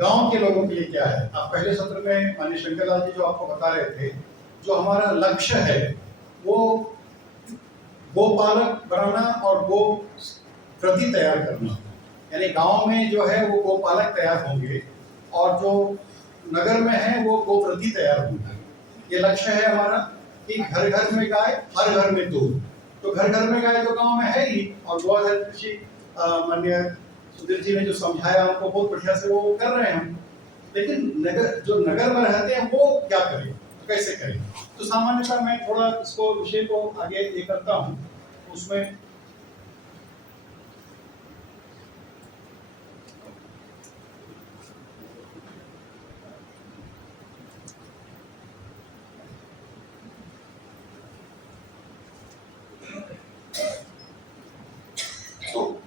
गांव के लोगों के लिए क्या है। आप पहले सत्र में माननीय शंकरलाल जी जो आपको बता रहे थे, जो हमारा लक्ष्य है वो गोपालक बनाना और गो प्रति तैयार करना। यानी गांव में जो है वो गोपालक तैयार होंगे और जो नगर में है वो गो प्रति तैयार होंगे। ये लक्ष्य है हमारा कि घर घर में गाय, हर घर में दूध। तो घर घर में गाय तो गांव में है ही, और गोआधारित कृषि माननीय सुधीर जी ने जो समझाया हमको बहुत बढ़िया से वो कर रहे हैं हम। लेकिन नगर जो नगर में रहते हैं वो क्या करें, कैसे करें। तो सामान्यतः मैं थोड़ा इसको विषय को आगे ये करता हूँ उसमें। तो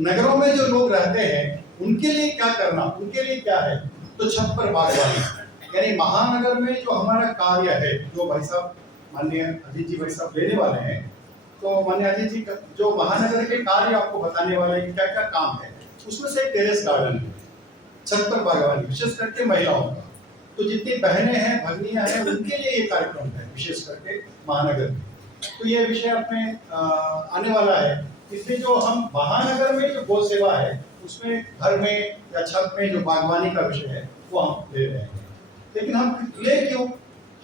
नगरों में जो लोग रहते हैं उनके लिए क्या करना, उनके लिए क्या है, तो छत पर बागवानी। यानी महानगर में जो हमारा कार्य है, जो भाई साहब माननीय अजीत जी भाई साहब लेने वाले हैं, तो माननीय अजीत जी जो महानगर के कार्य आपको बताने वाले हैं क्या क्या काम है, उसमें से टेरेस गार्डन है, छत पर बागवानी, विशेष करके महिलाओं का। तो जितनी बहनें हैं, भगिनियां हैं, उनके लिए ये कार्यक्रम है विशेष करके महानगर में। तो ये विषय अपने आने वाला है। इसलिए जो हम महानगर में जो गौ सेवा है उसमें घर में या छत में जो बागवानी का विषय है वो हम ले रहे हैं। लेकिन हम ले क्यों,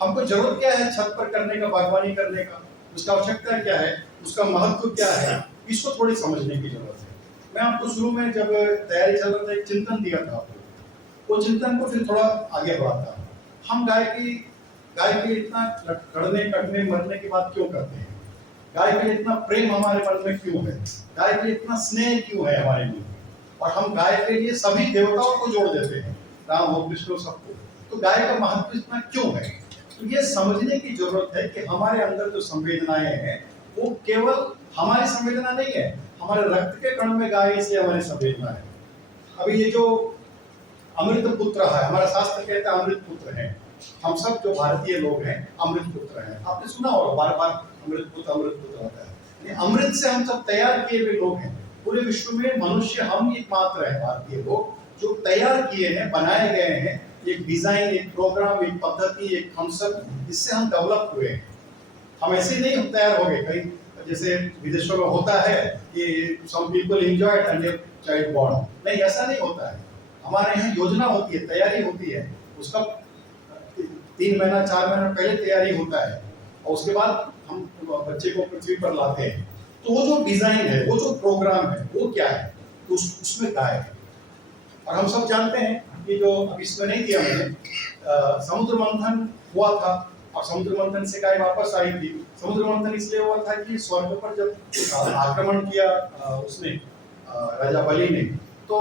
हमको जरूरत क्या है छत पर करने का, बागवानी करने का, उसका आवश्यकता क्या है, उसका महत्व क्या है, इसको थोड़ी समझने की जरूरत है। मैं आपको शुरू में जब तैयारी चल रहा था एक चिंतन दिया था आपको, वो चिंतन को फिर थोड़ा आगे बढ़ाता हूँ। हम गाय के इतना लड़ने कटने मरने की बात क्यों करते हैं, गाय के लिए इतना प्रेम हमारे मन में क्यों है, गाय के लिए इतना स्नेह क्यों है हमारे मन में, और हम गाय के लिए सभी देवताओं को जोड़ देते हैं, राम हो कृष्ण सबको। तो गाय का महत्व इतना क्यों है, तो ये समझने की जरूरत है कि हमारे अंदर जो संवेदनाएं हैं वो केवल हमारी संवेदना नहीं है, हमारे रक्त के कण में गाय इसलिए हमारी संवेदना है। अभी ये जो अमृत पुत्र है, हमारा शास्त्र कहता है अमृत पुत्र है, हम सब जो भारतीय लोग हैं अमृत पुत्र हैं। आपने सुना होगा बार बार अमृत पुत्र होता है। अमृत से हम सब तैयार किए हुए लोग हैं। पूरे विश्व में मनुष्य हम एकमात्र हैं भारतीय लोग जो तैयार किए हैं, बनाए गए हैं, एक डिजाइन, एक प्रोग्राम, एक पद्धति, एक कंसेप्ट, इससे हम डेवलप हुए हैं। हम ऐसे नहीं हम तैयार हो गए कहीं जैसे विदेशों में होता है कि some people enjoyed and their child born, नहीं ऐसा नहीं होता है। हमारे यहाँ योजना होती है, तैयारी होती है, उसका 3 महीना 4 महीना पहले तैयारी होता है और उसके बाद हम बच्चे को पृथ्वी पर लाते हैं। तो वो जो डिजाइन है, वो जो प्रोग्राम है, वो क्या है, तो उसमें क्या है। और हम सब जानते हैं कि जो अब इसमें नहीं दिया मैंने, समुद्र मंथन हुआ था और समुद्र मंथन से गाय वापस आई थी। समुद्र मंथन इसलिए हुआ था कि स्वर्ग पर जब आक्रमण किया उसने राजा बलि ने, तो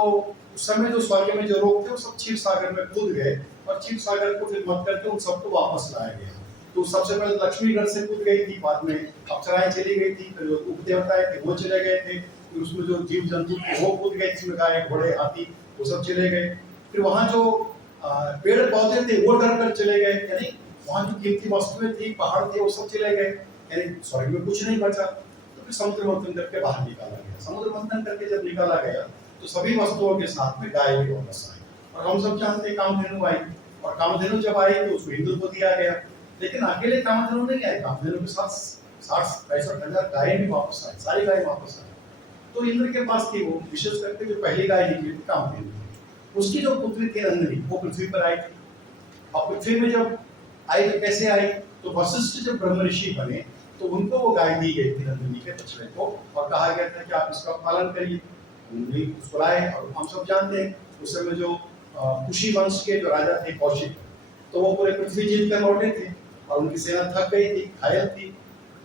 उस समय जो स्वर्ग में जो लोग थे वो सब क्षीर सागर में कूद गए और क्षीर सागर को फिर मत करके उन सबको वापस लाया गया। तो सबसे पहले लक्ष्मीगढ़ से कूद गई थी, बाद में अप्सराएं चली गई थी, फिर उपदेवताएं थे वो चले गए थे, फिर उसमें जो जीव जंतु थे वो कूद गए, जिसमें गाय घोड़े हाथी वो सब चले गए। फिर वहाँ जो पेड़ पौधे थे वो डर कर चले गए, यानी वहाँ जो कीमती वस्तुएं थी, पहाड़ थे, वो सब चले गए, यानी स्वर्ग में कुछ नहीं बचा। तो फिर समुद्र मंथन करके बाहर निकाला गया। समुद्र मंथन करके जब निकाला गया तो सभी वस्तुओं के साथ में गाय भी वापस आई, और हम सब जानते हैं कामधेनु आई, और कामधेनु जब आई तो उसको इंद्र को दिया गया। लेकिन अकेले कामधेनु नहीं आए, कामधेनु के साथ 60-65 हजार गाय भी वापस आई, सारी गाय वापस आई। तो इंद्र के पास थी वो, विशेष करके जो पहली गाय निकली थी कामधेनु, उसकी जो पुत्री थी नंदिनी, वो पृथ्वी पर आई थी। और पृथ्वी में जब आई तो कैसे आई, तो वशिष्ठ जब ब्रह्म ऋषि बने तो उनको वो गाय दी गई थी नंदिनी के बछड़े को, और कहा गया था कि आप इसका पालन करिए। उन्होंने उसको लाए, और हम सब जानते हैं उस समय जो कुशी वंश के जो राजा थे कौशिक, तो वो पूरे पृथ्वी जीत कर लौटे थे और उनकी सेना थक गई थी, घायल थी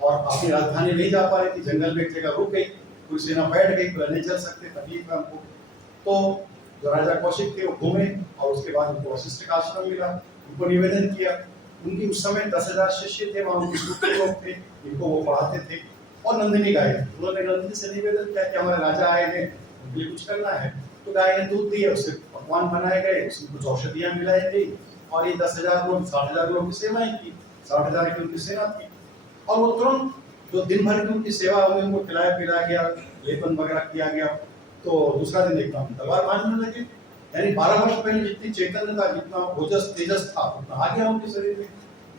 और अपनी राजधानी नहीं जा पा रही थी, जंगल में एक जगह रुक गई, पूरी सेना बैठ गई, पूरा नहीं चल सकते, तकलीफ है हमको। तो जो राजा कौशिक थे वो घूमे और उसके बाद उनको वशिष्ठ का आश्रम मिला, उनको निवेदन किया। उनकी उस समय 10,000 शिष्य थे, वहाँ उनके सूत्र लोग थे, इनको वो पढ़ाते थे, और नंदिनी गाय थी। उन्होंने नंदिनी से निवेदन किया कि हमारे राजा आए हैं, उनके लिए कुछ करना है। तो गाय ने दूध दिया, उससे पकवान बनाए गए, उसमें कुछ औषधियाँ मिलाई गई, और ये 10,000 लोग 60,000 लोगों की सेवाएं की, 60,000 की उनकी सेना थी। और वो तुरंत जो दिन भर की उनकी सेवा हुई, उनको खिलाया पिलाया गया, लेपन वगैरह किया गया, तो दूसरा दिन एकदम तलवार बांधने लगे। यानी 12 वर्ष पहले जितनी चैतन्य था, जितना ओजस तेजस था, उतना आ गया उनके शरीर में।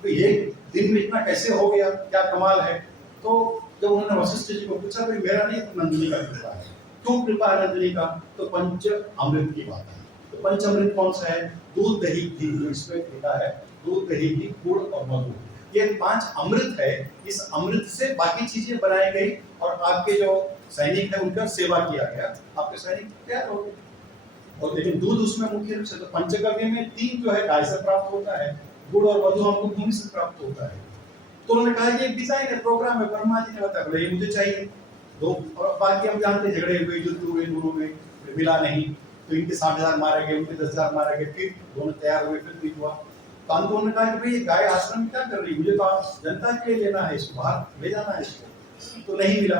तो एक दिन में इतना कैसे हो गया, क्या कमाल है। तो जब उन्होंने वशिष्ठ जी को पूछा, भाई मेरा नहीं, नंदिनी का कृपा है। क्यों कृपा है नंदिनी का? तो पंच अमृत की बात है। तो पंच अमृत कौन सा है? दूध, दही, घी। इसमें लिखा है दूध, दही, घी, गुड़ और मधु, ये 5 अमृत है। इस अमृत से बाकी चीजें बनाई गई और आपके जो सैनिक है उनका सेवा किया गया, आपके सैनिक तैयार हो गए। और लेकिन दूध उसमें मुख्य रूप से, तो पंचगव्य में 3 जो है गाय से प्राप्त होता है, गुड़ और मधु हमको भूमि से प्राप्त होता है। तो उन्होंने कहा कि एक डिजाइन है, प्रोग्राम है, ब्रह्मा जी ने बताया, बोले ये मुझे चाहिए दो। और बाकी हम जानते हैं, झगड़े हुए, युद्ध हुए दोनों में, मिला नहीं, तो इनके 60,000 मारे गए, उनके 10,000 मारे गए, फिर दोनों तैयार हुए, फिर नहीं हुआ। तो अंत उन्होंने कहा कि भाई ये गाय आश्रम में क्या कर रही है, मुझे तो जनता के लिए लेना है, इसको बाहर ले जाना है इसको। तो नहीं मिला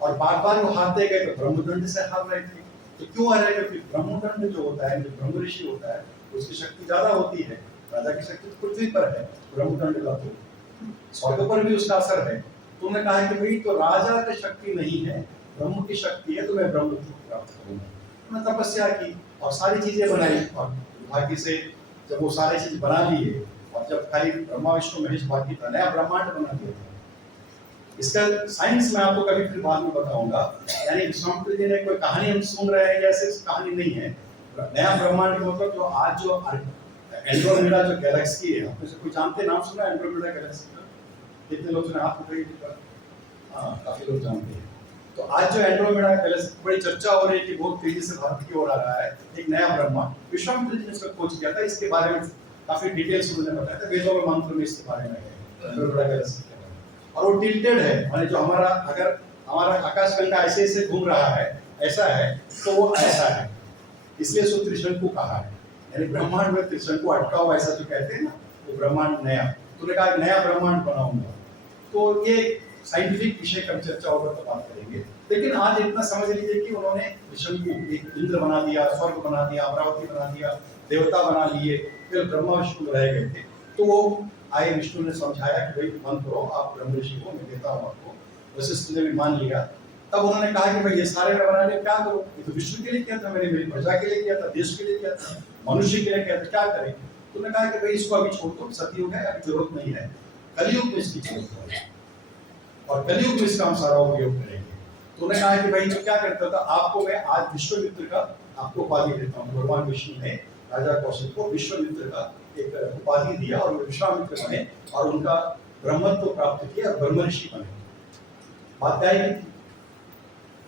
और बार बार वो हारते गए, तो ब्रह्मदंड से हार रहे थे। तो क्यों हारे? क्योंकि ब्रह्मदंड जो होता है, जो ब्रह्म ऋषि होता है, उसकी शक्ति ज्यादा होती है। राजा की शक्ति तो पृथ्वी पर है, ब्रह्मदंड का तो स्वर्ग पर भी उसका असर है। तो उन्होंने कहा कि भाई तो राजा की शक्ति नहीं है, ब्रह्म की शक्ति है, तो मैं ब्रह्म को प्राप्त करूंगा। उन्होंने तपस्या की और सारी चीजें बनाई, और भाग्य से जब वो सारी चीज बना लिए, और जब खाली ब्रह्मा विष्णु महेश बाकी था, नया ब्रह्मांड बना दिया था। इसका साइंस मैं आपको कभी फिर बाद में बताऊंगा। यानी विश्वामित्र जी ने कोई कहानी हम सुन रहे हैं, जैसे कहानी नहीं है। नया ब्रह्मांड का मतलब जो आज जो एंड्रोमेडा जो गैलेक्सी है, आप में से कोई जानते, नाम सुना एंड्रोमेडा गैलेक्सी का? कितने लोग सुने? हाथ उठाइए। हाँ, काफी लोग जानते हैं। तो आज जो एंड्रोमेडा गैलेक्सी बड़ी चर्चा हो रही है कि बहुत तेजी से भारत की ओर आ रहा है, एक नया ब्रह्मांड। विश्वामित्र जी ने इसका खोज किया था, इसके बारे में काफी डिटेल्स उन्होंने बताया था, वेदों में मंत्र में इसके बारे में है एंड्रोमेडा गैलेक्सी के बारे में। और वो टिल्टेड है, माने जो हमारा, अगर हमारा आकाशगंगा ऐसे ऐसे घूम रहा है, ऐसा है, तो वो ऐसा है, इसलिए उसको त्रिशंकु कहा है। यानी ब्रह्मांड में त्रिशंकु अटका हुआ, ऐसा जो कहते हैं ना, वो ब्रह्मांड नया। तो उन्होंने कहा नया ब्रह्मांड बनाऊंगा। तो ये साइंटिफिक विषय का चर्चा होगा तो बात करेंगे। लेकिन आज इतना समझ लीजिए कि उन्होंने त्रिशंकु, एक इंद्र बना दिया, स्वर्ग बना दिया, अमरावती बना दिया, देवता बना लिए, फिर ब्रह्मा विष्णु रह गए थे। तो वो आए, विष्णु ने समझाया कि भाई मन करो, आप ब्रह्म ऋषि को, मैं देता हूँ आपको। वशिष्ठ ने भी मान लिया। तब उन्होंने कहा कि भाई ये सारे मैं बना लिया, क्या करूं? ये तो विष्णु के लिए किया था, मैंने मेरी प्रजा के लिए किया था, देश के लिए किया था, मनुष्य के लिए किया था, क्या करें? तो उन्होंने कहा कि भाई इसको अभी छोड़ दो, सतयुग है, अभी जरूरत नहीं है, कलयुग में इसकी जरूरत है, और कलयुग में इसका हम सारा उपयोग करेंगे। तो उन्होंने कहा कि भाई तो क्या करता था, आपको मैं आज विश्वामित्र का आपको उपाधि देता हूँ। भगवान विष्णु ने राजा कौशिक को विश्वामित्र का एक उपाधि दिया, और वे विश्वामित्र बने और उनका ब्रह्मत्व प्राप्त किया, ब्रह्म ऋषि बने। बात गाय की थी।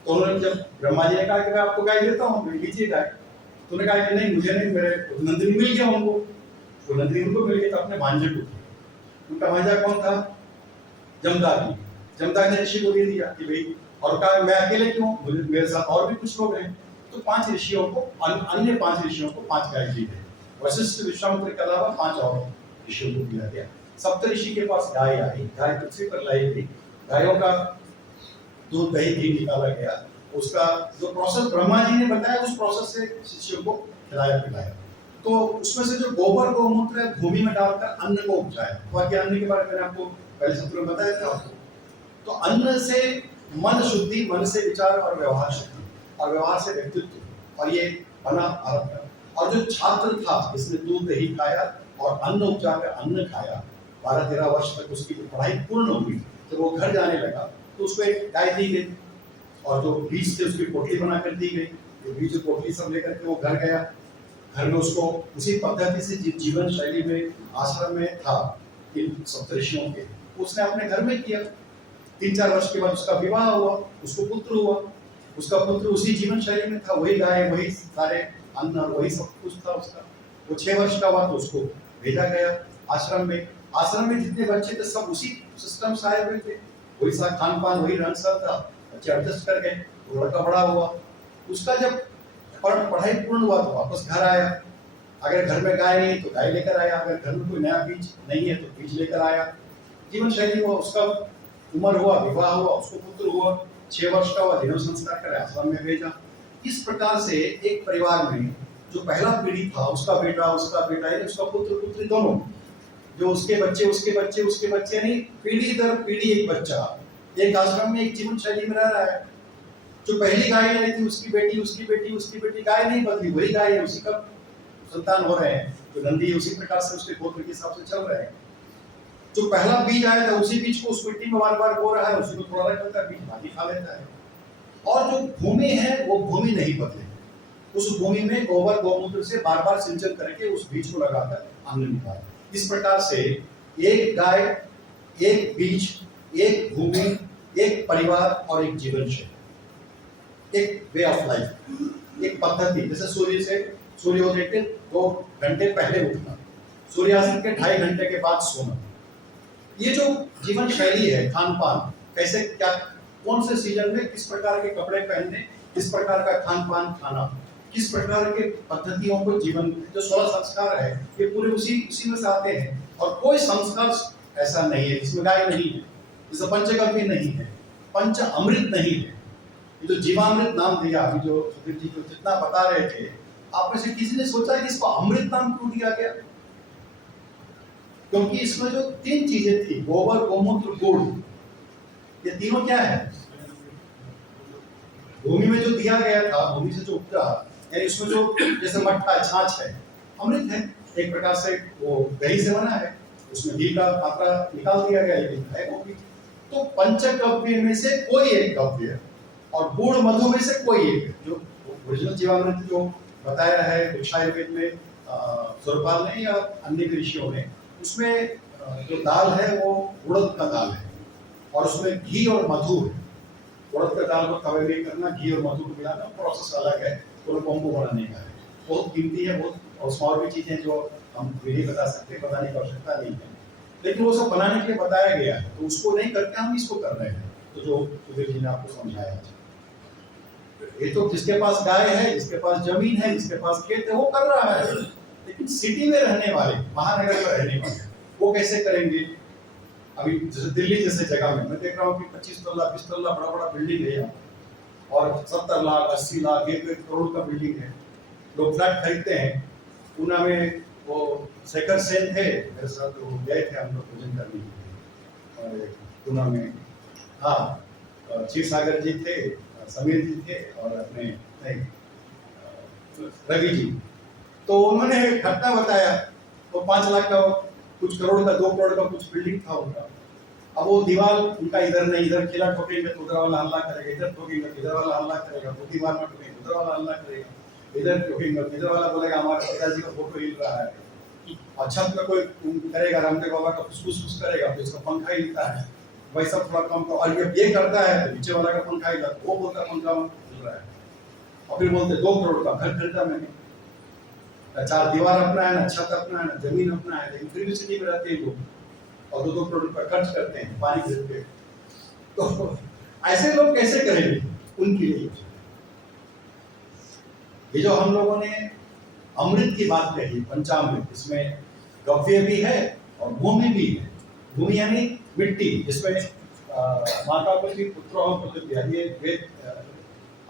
तो उन्होंने, जब ब्रह्मा जी ने कहा कि मैं आपको गाय देता हूँ, लीजिए गाय, तो उन्होंने कहा कि नहीं, मुझे नहीं, मेरे नंदिनी मिल गया उनको। तो नंदिनी उनको मिल गई, तो अपने भांजे को दिया। उनका भांजा कौन था? जमदाग्नि। जमदाग्नि ऋषि को दे दिया कि भाई, और कहा मैं अकेले क्यों, मुझे, मेरे साथ और भी कुछ लोग हैं। तो 5 ऋषियों को, अन्य 5 ऋषियों को 5 गाय दी गई। वशिष्ठ, विश्वामित्र के अलावा 5 और ऋषियों को दिया गया। सप्तऋषि के पास गाय आई, गाय पृथ्वी पर लाई गई, गायों का दूध, दही, घी निकाला गया। उसका जो प्रोसेस ब्रह्मा जी ने बताया, उस प्रोसेस से शिष्यों को खिलाया पिलाया। तो उसमें से जो गोबर गोमूत्र है, भूमि में डालकर अन्न को उपजाया। बाकी अन्न के बारे में मैंने आपको पहले सत्र में बताया था आपको। तो अन्न से मन शुद्धि, मन से विचार और व्यवहार शुद्धि, और व्यवहार से व्यक्तित्व, और ये बना भारत का। और जो छात्र था, जिसने दूध दही खाया और अन्न उपजा कर अन्न खाया, 12-13 वर्ष तक उसकी पढ़ाई पूर्ण हुई। जब वो घर जाने लगा तो उसको एक गाय दी गई, और जो बीज थे उसकी पोटली बनाकर दी गई। ये बीज पोटली सब लेकर के वो घर गया। घर में उसको उसी पद्धति से जीवन शैली में, आश्रम में था इन सप्तऋषियों के, उसने अपने घर में किया। 3-4 वर्ष के बाद उसका विवाह हुआ, उसको पुत्र हुआ। उसका पुत्र उसी जीवन शैली में था, वही गाय, वही सारे अन्न, वही सब कुछ था उसका। वो 6 वर्ष का हुआ तो उसको भेजा गया आश्रम में। आश्रम में जितने बच्चे थे सब उसी सिस्टम से आए हुए थे, वही सा खान पान, वही रहन सहन था। बच्चे एडजस्ट कर गए, वो लड़का बड़ा हुआ। उसका जब पढ़ाई पूर्ण हुआ तो वापस घर आया। अगर घर में गाय नहीं तो गाय लेकर आया, अगर घर में कोई नया बीज नहीं है तो बीज लेकर आया। जीवन शैली हुआ, उसका उम्र हुआ, विवाह हुआ, उसको पुत्र हुआ, 6 वर्ष का हुआ, जन्म संस्कार कर आश्रम में भेजा। इस प्रकार से एक परिवार में जो पहला पीढ़ी था, उसका बेटा यानी उसका पुत्र पुत्री दोनों, जो उसके बच्चे नहीं, पीढ़ी दर पीढ़ी एक बच्चा एक आश्रम में एक जीवन शैली में रह रहा है। जो पहली गाय नहीं थी उसकी बेटी उसकी बेटी उसकी बेटी, गाय नहीं बदली, वही गाय है, उसी का संतान हो रहे हैं। तो नंदी उसी प्रकार से उसके गोत्र के हिसाब से चल रहे हैं। जो पहला बीज आया था उसी बीज को उस मिट्टी में बार बार बो रहा है, उसी को थोड़ा रख देता है, बीज बाकी खा लेता है। और जो भूमि है वो भूमि नहीं बदले, उस भूमि में गोबर गौमूत्र से बार बार सिंचन करके उस बीज को लगाकर अन्न निकाले। इस प्रकार से एक गाय, एक बीज, एक भूमि, एक परिवार और एक जीवन शैली, एक वे ऑफ लाइफ, एक पद्धति। जैसे सूर्योदय के 2 घंटे पहले उठना, सूर्यास्त के 2.5 घंटे के बाद सोना, ये जो जीवन शैली है, खान पान, कैसे क्या कौन से सीजन में किस प्रकार के कपड़े पहनने, किस प्रकार का खान पान खाना, किस प्रकार के पद्धतियों को जीवन, जो 16 संस्कार है ये पूरे उसी में से आते हैं। और कोई संस्कार ऐसा नहीं है जिसमें गाय नहीं है, जैसे पंचगव्य नहीं है, पंच अमृत नहीं है। ये जो जीवामृत नाम दिया, अभी जो सुधीर जी को जितना बता रहे थे, आप में से किसी ने सोचा कि इसको अमृत नाम क्यों दिया गया? क्योंकि इसमें जो 3 चीजें थी, गोबर गौमूत्र गुड़, ये तीनों क्या है? भूमि में जो दिया गया था, भूमि से जो उपजा, यानी उसमें जो जैसे मट्ठा छाछ है, अमृत है एक प्रकार से, वो दही से बना है, उसमें घी का मात्रा निकाल दिया गया, लेकिन है वो भी। तो पंचगव्य में से कोई एक गव्य और गुड़ मधु में से कोई एक, जो ओरिजिनल जीवामृत जो बताया है भिक्षायुर्वेद में स्वरूपाल ने या अन्य ऋषियों ने, उसमें जो दाल है वो उड़द का दाल है और उसमें घी और मधु है। उड़द का दाल को तवे में करना, घी और मधु को मिलाना, प्रोसेस अलग है, पूरा कॉम्बो बनाने का है, बहुत कीमती है, बहुत। और भी चीजें जो हम नहीं बता सकते, बताने की आवश्यकता नहीं है, लेकिन वो सब बनाने के लिए बताया गया है, तो उसको नहीं करके हम इसको कर रहे हैं। तो जो सुधीर जी ने आपको समझाया, ये तो जिसके पास गाय है, जिसके पास जमीन है, जिसके पास खेत है, वो कर रहा है। लेकिन सिटी में रहने वाले, महानगर में रहने वाले, वो कैसे करेंगे? अभी जैसे दिल्ली जैसे जगह में मैं देख रहा हूँ कि 25 तल्ला 20 तल्ला बड़ा बड़ा बिल्डिंग है यहाँ, और 70 लाख 80 लाख 1 करोड़ का बिल्डिंग है। लोग फ्लैट खरीदते हैं। पूना में वो शेखर सेन थे मेरे साथ, तो गए थे हम लोग भोजन करने के लिए पूना में। हाँ, क्षीर सागर जी थे, समीर जी थे और अपने रवि जी। तो उन्होंने घटना बताया, तो 5 लाख का कुछ करोड़ का 2 करोड़ का कुछ बिल्डिंग था उनका। अब वो दीवार उनका इधर नहीं, इधर खिला ठोकेंगे तो उधर वाला हल्ला करेगा, इधर ठोकेंगे तो इधर वाला हल्ला करेगा, वो दीवार में ठोकेंगे उधर वाला हल्ला करेगा, इधर ठोकेंगे तो इधर वाला बोलेगा हमारे पिताजी का फोटो हिल रहा है। और छत में कोई करेगा, रामदेव बाबा का फुसफुस करेगा तो इसका पंखा हिलता है, वैसा थोड़ा कम तो। और ये करता है तो नीचे वाला का पंखा हिलता है, वो बोलता पंखा हिल रहा है। और फिर बोलते 2 करोड़ का घर खरीदा मैंने, 4 दीवार अपना है ना, छत अपना है ना, जमीन अपना है, लेकिन फिर भी सिटी में रहते हैं लोग और 2-2 करोड़ रुपया खर्च करते हैं पानी खरीद के। तो ऐसे लोग कैसे करेंगे? उनके लिए ये जो हम लोगों ने अमृत की बात कही, पंचामृत, इसमें गव्य भी है और भूमि भी है। भूमि यानी मिट्टी, जिसमें माता पति पुत्रों प्रचोदयात्, ये वेद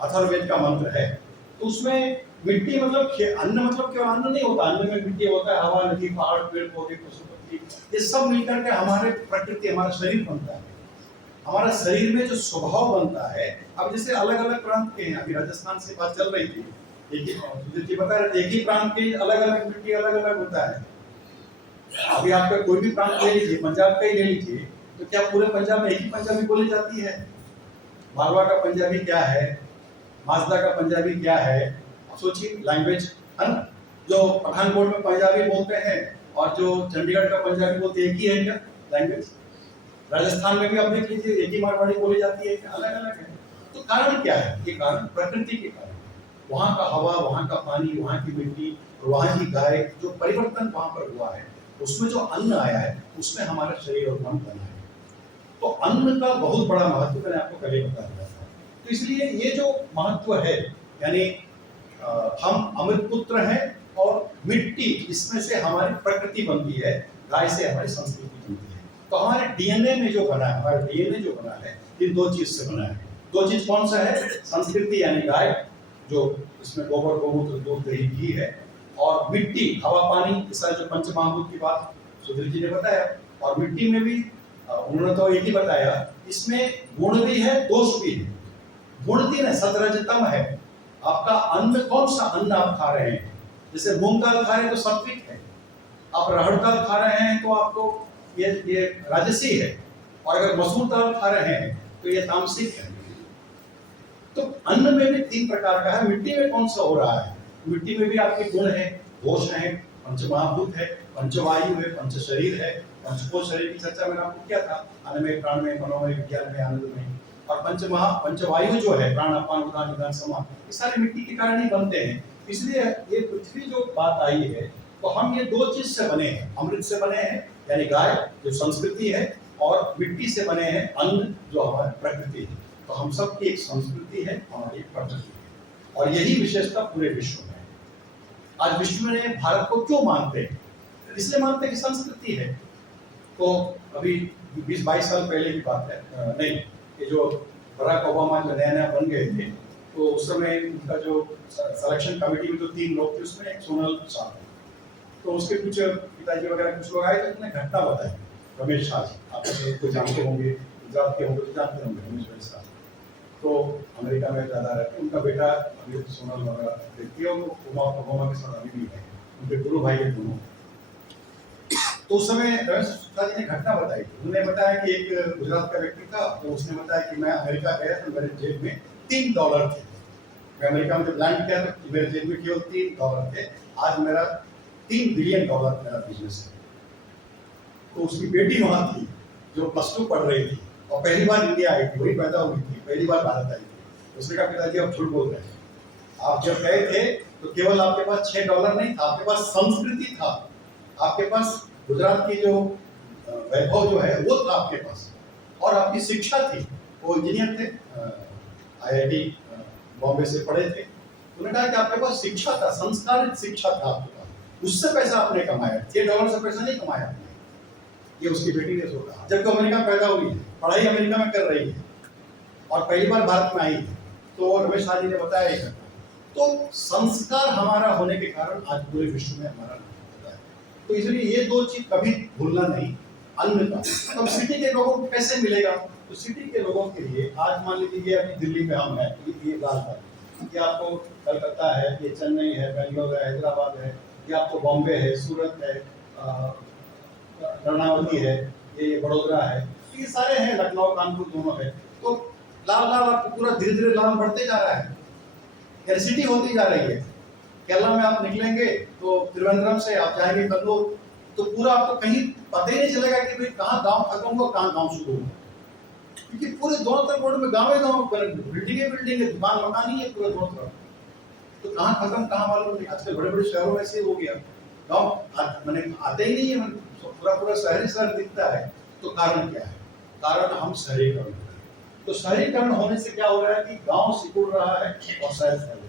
अथर्ववेद का मंत्र है। तो उसमें मिट्टी मतलब अन्न, मतलब केवल अन्न नहीं होता, अन्न में मिट्टी होता है, हवा, नदी, पहाड़, पेड़ पौधे, पशु पक्षी, ये सब मिलकर के हमारे प्रकृति, हमारा शरीर बनता है। हमारा शरीर में जो स्वभाव बनता है, अब जैसे अलग अलग प्रांत के हैं, अभी राजस्थान से बात चल रही थी, एक ही बता रहे थे, एक ही प्रांत की अलग अलग मिट्टी अलग अलग होता है। अभी आपका कोई भी प्रांत ले लीजिए, पंजाब का ही ले लीजिए, तो क्या पूरे पंजाब में एक ही पंजाबी बोली जाती है? मारवाड़ का पंजाबी क्या है, माजदा का पंजाबी क्या है, सोचिए लैंग्वेज है ना। जो पठानकोट में पंजाबी बोलते हैं और जो चंडीगढ़ का पंजाबी बोलते हैं, एक ही है क्या लैंग्वेज? राजस्थान में भी आप देख लीजिए, एक ही मारवाड़ी बोली जाती है, अलग अलग है। तो कारण क्या है? ये कारण प्रकृति के कारण, वहाँ का हवा, वहाँ का पानी, वहाँ की मिट्टी, वहाँ की गाय, जो परिवर्तन वहाँ पर हुआ है, उसमें जो अन्न आया है, उसमें हमारा शरीर और मन बना है। तो अन्न का बहुत बड़ा महत्व मैंने आपको पहले बता दिया था। तो इसलिए ये जो महत्व है, यानी हम अमृत पुत्र हैं और मिट्टी, इसमें से हमारी प्रकृति बनती है, गाय से हमारी संस्कृति बनती है। तो हमारे डीएनए में जो बना है, हमारा डीएनए जो बना है, इन 2 चीज से बना है। 2 चीज कौन सा है? संस्कृति यानी गाय, जो इसमें गोबर गोमूत्र दूध दही घी है, और मिट्टी, हवा पानी, इसका जो पंचमहाभूत की बात सुधीर जी ने बताया। और मिट्टी में भी उन्होंने तो एक ही बताया, इसमें गुण भी है, दोष भी है। गुण-3 है, सतरजतम है। आपका अन्न कौन सा अन्न आप खा रहे हैं? जैसे मूंग दाल खा रहे हैं तो सात्विक है, आप अरहर दाल खा रहे हैं तो आपको ये राजसी है, और अगर मसूर दाल खा रहे हैं तो ये तामसिक है। तो अन्न में भी 3 प्रकार का है। मिट्टी में कौन सा हो रहा है? मिट्टी में भी आपके गुण है, दोष है, पंचमहाभूत है, पंचवायु है, पंच शरीर है। पंचकोश शरीर की चर्चा मैंने आपको किया था, अन्नमय, प्राणमय, मनोमय, विज्ञानमय, आनंदमय। और पंचवायु जो है, प्राण, अपान, उदान, निदान, समान, ये सारे मिट्टी के कारण ही बनते हैं। इसलिए ये पृथ्वी जो बात आई है, तो हम ये 2 चीज से बने हैं। अमृत से बने हैं, यानी गाय जो संस्कृति है, और मिट्टी से बने हैं अन्न जो हमारी प्रकृति है। तो हम सब की एक संस्कृति है, हमारी एक प्रकृति है, और यही विशेषता पूरे विश्व में है। आज विश्व में भारत को क्यों मानते हैं? इसलिए मानते हैं कि संस्कृति है। तो अभी 20-22 साल पहले की बात है, नहीं, ये जो बराक ओबामा जो नया बन गए थे, तो उस समय उनका जो सिलेक्शन कमेटी में जो 3 लोग थे, उसमें एक सोनल शाह थे। तो उसके कुछ पिताजी वगैरह कुछ लोग आए, तो उन्होंने घटना बताई। रमेश शाह जी, आप तो जानते होंगे, गुजरात के होंगे तो जानते होंगे रमेश भाई शाह। तो अमेरिका में ज़्यादा रहते, उनका बेटा अभी सोनल वगैरह देखती है, वो ओबामा के साथ अभी भी है, उनके दोनों भाई के दोनों। तो उस समय रमेश शाह जी ने घटना बताई। उन्होंने बताया कि एक गुजरात का व्यक्ति था, तो उसने बताया कि मैं अमेरिका गया तो मेरे जेब में $3 थे। मैं अमेरिका में जब लैंड किया तो मेरे जेब में केवल $3 थे। आज मेरा $3 बिलियन मेरा बिजनेस है। तो उसकी बेटी वहाँ थी जो +2 पढ़ रही थी, और पहली बार इंडिया आई थी, वही पैदा हुई थी, पहली बार भारत आई थी। उसने कहा, पिताजी आप झूठ बोल रहे हैं, आप जब गए थे तो केवल आपके पास $6 नहीं था, आपके पास संस्कृति था, आपके पास गुजरात की जो वैभव जो है वो था आपके पास, और आपकी शिक्षा थी। वो इंजीनियर थे, IIT बॉम्बे से पढ़े थे। उन्होंने कहा कि आपके पास शिक्षा था, संस्कारित शिक्षा था आपके पास, उससे पैसा आपने कमाया, $6 से पैसा नहीं कमाया आपने। ये उसकी बेटी ने सोचा, जबकि अमेरिका पैदा हुई है, पढ़ाई अमेरिका में कर रही है, और पहली बार भारत में आई है। तो रमेश शाह जी ने बताया एक घटना। तो संस्कार हमारा होने के कारण आज पूरे विश्व में हमारा नाम होता है। तो इसलिए ये 2 चीज कभी भूलना नहीं। अन्न का तो सिटी के लोगों को कैसे मिलेगा? तो सिटी के लोगों के लिए आज मान लीजिए अभी दिल्ली में हम हैं, ये बात है, ये आपको कलकत्ता है, ये चेन्नई है, बेंगलोर है, हैदराबाद है, ये आपको बॉम्बे है, सूरत है, कर्नावती है, ये बड़ोदरा है, ये सारे हैं, लखनऊ, कानपुर दोनों है। तो लाल लाल आपको पूरा धीरे धीरे लाल बढ़ते जा रहा है, सिटी होती जा रही है। केरला में आप निकलेंगे तो त्रिवेंद्रम से आप जाएंगे कन्नौज, तो पूरा आपको कहीं पता ही नहीं चलेगा कि भाई कहाँ गांव खत्म हुआ, कहाँ गांव शुरू हुआ, क्योंकि पूरे दोनों तरफ रोड में गांव ही गांव, बिल्डिंग है, दुकान मकान ही है पूरे दोनों तरफ। तो कहाँ खत्म कहाँ मालूम नहीं। आजकल बड़े बड़े शहरों में से हो गया, गांव मैंने आते ही नहीं है, पूरा शहरी शहर दिखता है। तो कारण क्या है? कारण हम शहरीकरण कर रहे हैं। तो शहरीकरण होने से क्या हो रहा है कि गांव सिकुड़ रहा है और शहर फैल रहा है।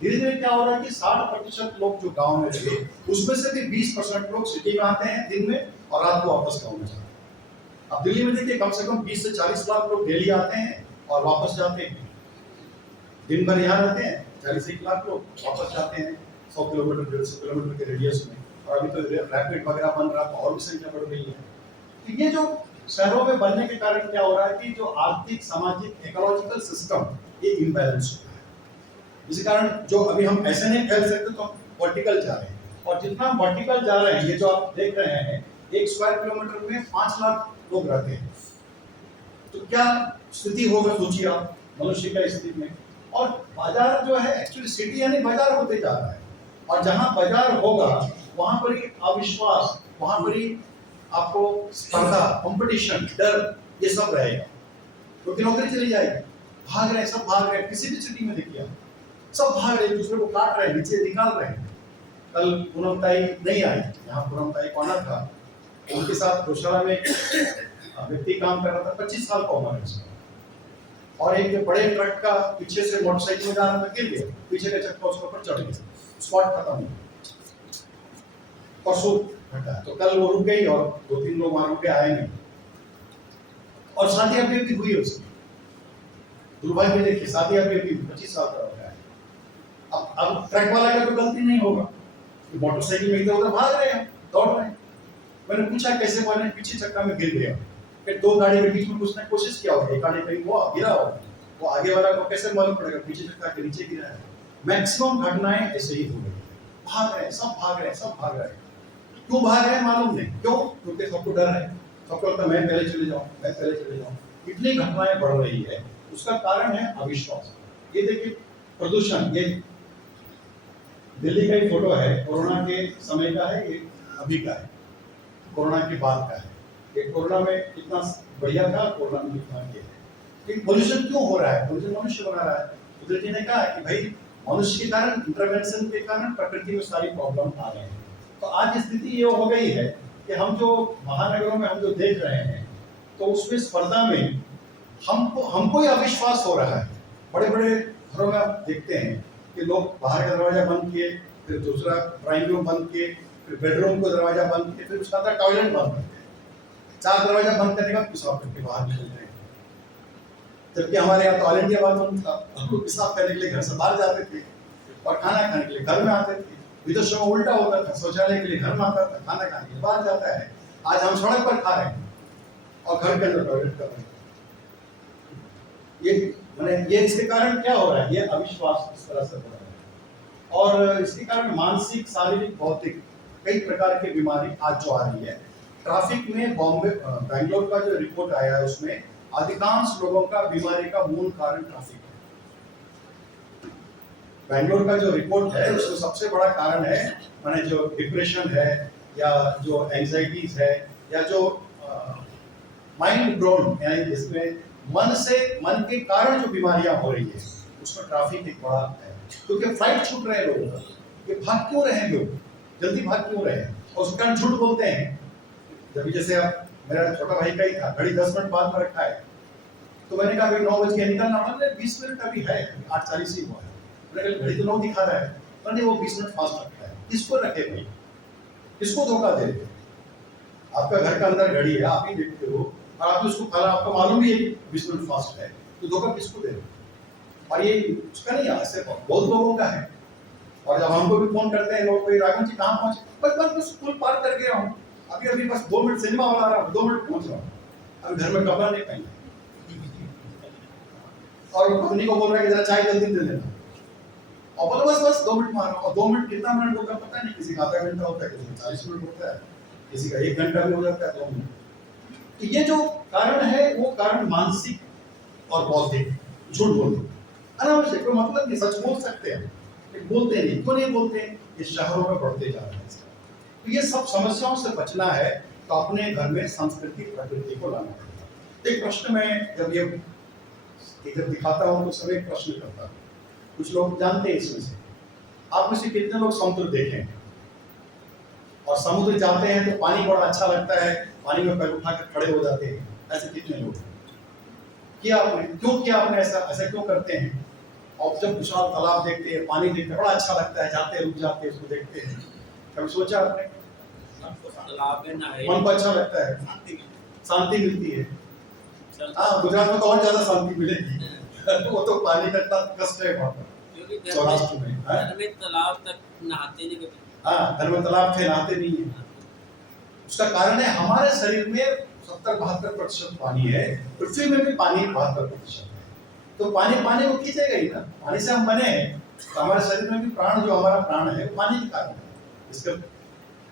धीरे धीरे क्या हो रहा है कि 60% लोग जो गांव में रहे, उसमें से भी 20% लोग सिटी में आते हैं दिन में, और रात को वापस गांव में जाते हैं। अब दिल्ली में देखिए कम से कम 20 से 40 लाख लोग डेली आते हैं और वापस जाते हैं। दिन भर यहाँ रहते हैं, 40 लाख लोग वापस जाते हैं 100 किलोमीटर 150 किलोमीटर के रेडियस में। और अभी तो रैपिड वगैरह बन रहा है, और भी संख्या बढ़ रही है। तो ये जो शहरों में बनने के कारण क्या हो रहा है कि जो आर्थिक, सामाजिक, इकोलॉजिकल सिस्टम ये इम्बैलेंस हो रहा है। इसी कारण जो अभी हम ऐसे नहीं फैल सकते, तो वर्टिकल जा रहे हैं, और जितना वर्टिकल जा रहे हैं, ये जो आप देख रहे हैं 1 स्क्वायर किलोमीटर में 5 लाख लोग रहते हैं। तो क्या स्थिति होगा सोचिए आप मनुष्य का स्थिति में। और बाजार जो है एक्चुअली सिटी यानी बाजार होते जा रहा है, और जहां बाजार होगा वहां पर ही अविश्वास, वहां पर ही आपको स्पर्धा, कंपटीशन, डर, ये सब रहेगा। क्योंकि नौकरी चली जाएगी, भाग रहे हैं, सब भाग रहे हैं। किसी भी सिटी में देखिए आप, सब भाग रहे हैं, दूसरे को काट रहे हैं, नीचे निकाल रहे हैं। कल पूनमताई नहीं आई, यहाँ पूनमताई को आना था, उनके साथ गौशाला में व्यक्ति काम कर रहा था, 25 साल का उम्र है उसका, और एक बड़े ट्रक का पीछे से मोटरसाइकिल में जा रहा था, गिर गया, पीछे का चक्का उसके ऊपर चढ़ गया, स्पॉट खत्म हो गया। परसों घटा, तो कल वो रुक गई और 2-3 लोग वहां रुक के आए नहीं, और शादी अभी भी हुई है उसकी। दुर्भाग्य देखिए, शादी अभी 25 साल का हो गया है। अब ट्रक वाला का तो गलती नहीं होगा, मोटरसाइकिल में इधर उधर भाग रहे हैं, दौड़ रहे हैं। मैंने पूछा कैसे बोले, पीछे चक्का में गिर गया, फिर 2 गाड़ी के बीच में उसने कोशिश किया होगा, एक गाड़ी कहीं हुआ गिरा होगा, वो आगे वाला को कैसे मालूम पड़ेगा पीछे से के नीचे गिरा है। मैक्सिमम घटनाएं ऐसे ही हो रही है, भाग रहे हैं, सब भाग रहे हैं, सब भाग रहे हैं। क्यों भाग रहे हैं मालूम नहीं, क्यों? क्योंकि सबको डर है, सबको लगता है मैं पहले चले जाऊं, मैं पहले चले जाऊं। इतनी घटनाएं बढ़ रही है, उसका कारण है अविश्वास। ये देखिए प्रदूषण, ये दिल्ली का ही फोटो है, कोरोना के समय का है, ये अभी का है, कोरोना के बाद का है। ये कोरोना में कितना बढ़िया था, कोरोना में कितना ये है। पोल्यूशन क्यों हो रहा है? पोल्यूशन मनुष्य बना रहा है। कुदरत जी ने कहा कि भाई मनुष्य के कारण, इंटरवेंशन के कारण प्रकृति में सारी प्रॉब्लम आ रहे हैं। तो आज स्थिति ये हो गई है कि हम जो महानगरों में हम जो देख रहे हैं, तो उसमें स्पर्धा में हमको ही अविश्वास हो रहा है। बड़े बड़े घरों में आप देखते हैं कि लोग बाहर का दरवाजा बंद किए, फिर दूसरा ड्राइंग रूम बंद किए, फिर बेडरूम को दरवाजा बंद किए, फिर उसका टॉयलेट बंद करते हैं। 4 दरवाजा बंद करने का पेशाब करके बाहर निकलते हैं। जबकि हमारे यहाँ तो ऑल इंडिया बाथरूम था, हम लोग पेशाब करने के लिए घर से बाहर जाते थे और खाना खाने के लिए घर में आते थे। विदेशों में उल्टा होता था, शौचालय के लिए घर में आता था, खाना खाने के लिए बाहर जाता है। आज हम सड़क पर खा रहे हैं और घर के अंदर टॉयलेट कर रहे हैं। ये इसके कारण क्या हो रहा है? ये अविश्वास इस तरह से हो रहा है, और इसके कारण मानसिक, शारीरिक, भौतिक कई प्रकार की बीमारी आज जो आ रही है। ट्रैफिक में बेंगलोर का जो रिपोर्ट आया है, उसमें अधिकांश लोगों का बीमारी का मूल कारण ट्रैफिक है। बेंगलोर का जो रिपोर्ट है उसमें सबसे बड़ा कारण है, माने जो डिप्रेशन है या जो एंजाइटीज है या जो माइंड ब्रोन, यानी जिसमें मन के कारण जो बीमारियां हो रही है, उसमें ट्रैफिक एक बड़ा है। क्योंकि फ्लाइट छूट रहे हैं लोगों का, ये भाग क्यों रहे हैं लोग, जल्दी भाग क्यों रहे हैं, और उसके कारण झूठ बोलते हैं। जब जैसे अब मेरा छोटा भाई का ही था, घड़ी 10 मिनट बाद में रखा है, तो मैंने कहा भाई 9 बजे निकलना, मतलब 20 मिनट अभी है, 8:40 ही हुआ है। मैंने कहा घड़ी तो 9 दिखा रहा है, तो वो 20 मिनट फास्ट रखा है। किसको रखे भाई, किसको धोखा दे रहे? आपका घर का अंदर घड़ी है, आप ही देखते हो, और आप उसको खाना, आपको मालूम भी है 20 मिनट फास्ट है, तो धोखा किसको दे रहे? और ये उसका नहीं है, ऐसे बहुत लोगों का है। और जब हमको भी फोन करते हैं लोग, भाई राघवन जी कहाँ पहुंचे? बस स्कूल पार कर गया हूँ, अभी बस 2 मिनट सिनेमा वाला आ रहा हूँ, 2 मिनट पहुंच रहा हूँ, अभी घर में कपड़ा नहीं पहना, और पत्नी को बोल रहा है कि जरा चाय जल्दी दे देना, और बोलो बस 2 मिनट मारो। और 2 मिनट कितना मिनट होता है पता नहीं, किसी का आधा घंटा होता है, किसी का 40 मिनट होता है, किसी का 1 घंटा भी हो जाता है, 2 मिनट। तो ये जो कारण है, वो कारण मानसिक और बौद्धिक। झूठ बोलते अनावश्यक, कोई मतलब नहीं, सच बोल सकते हैं, बोलते नहीं। क्यों नहीं बोलते? ये शहरों में बढ़ते जा रहे हैं। तो ये सब समस्याओं से बचना है तो अपने घर में संस्कृति, प्रकृति को लाना पड़ेगा। एक प्रश्न में जब ये जब दिखाता हूँ तो सब एक प्रश्न करता हूँ, कुछ लोग जानते हैं इसमें से, आप में से कितने लोग समुद्र देखे हैं? और समुद्र जाते हैं तो पानी बड़ा अच्छा लगता है, पानी में पैर उठा कर खड़े हो जाते हैं, ऐसे कितने लोग किया आपने? क्यों किया आपने ऐसा? ऐसा क्यों करते हैं? और जब विशाल तालाब देखते हैं, पानी देखते हैं, बड़ा अच्छा लगता है, जाते रुक जाते हैं, उसको देखते हैं, कभी सोचा आपने? मन को अच्छा लगता है, शांति मिलती है। हाँ, गुजरात में तो और ज्यादा शांति मिलेगी। वो तो पानी का इतना कष्ट है वहाँ पर, सौराष्ट्र में। घर में तालाब तक नहाते नहीं कभी। हाँ, घर में तालाब थे, नहाते नहीं है। उसका कारण है हमारे शरीर में 70-72% पानी है, पृथ्वी में भी पानी 72% है। तो पानी को खींचेगा ही ना, पानी से हम बने हैं, तो हमारे शरीर में भी प्राण, जो हमारा प्राण है, पानी के कारण है। इसका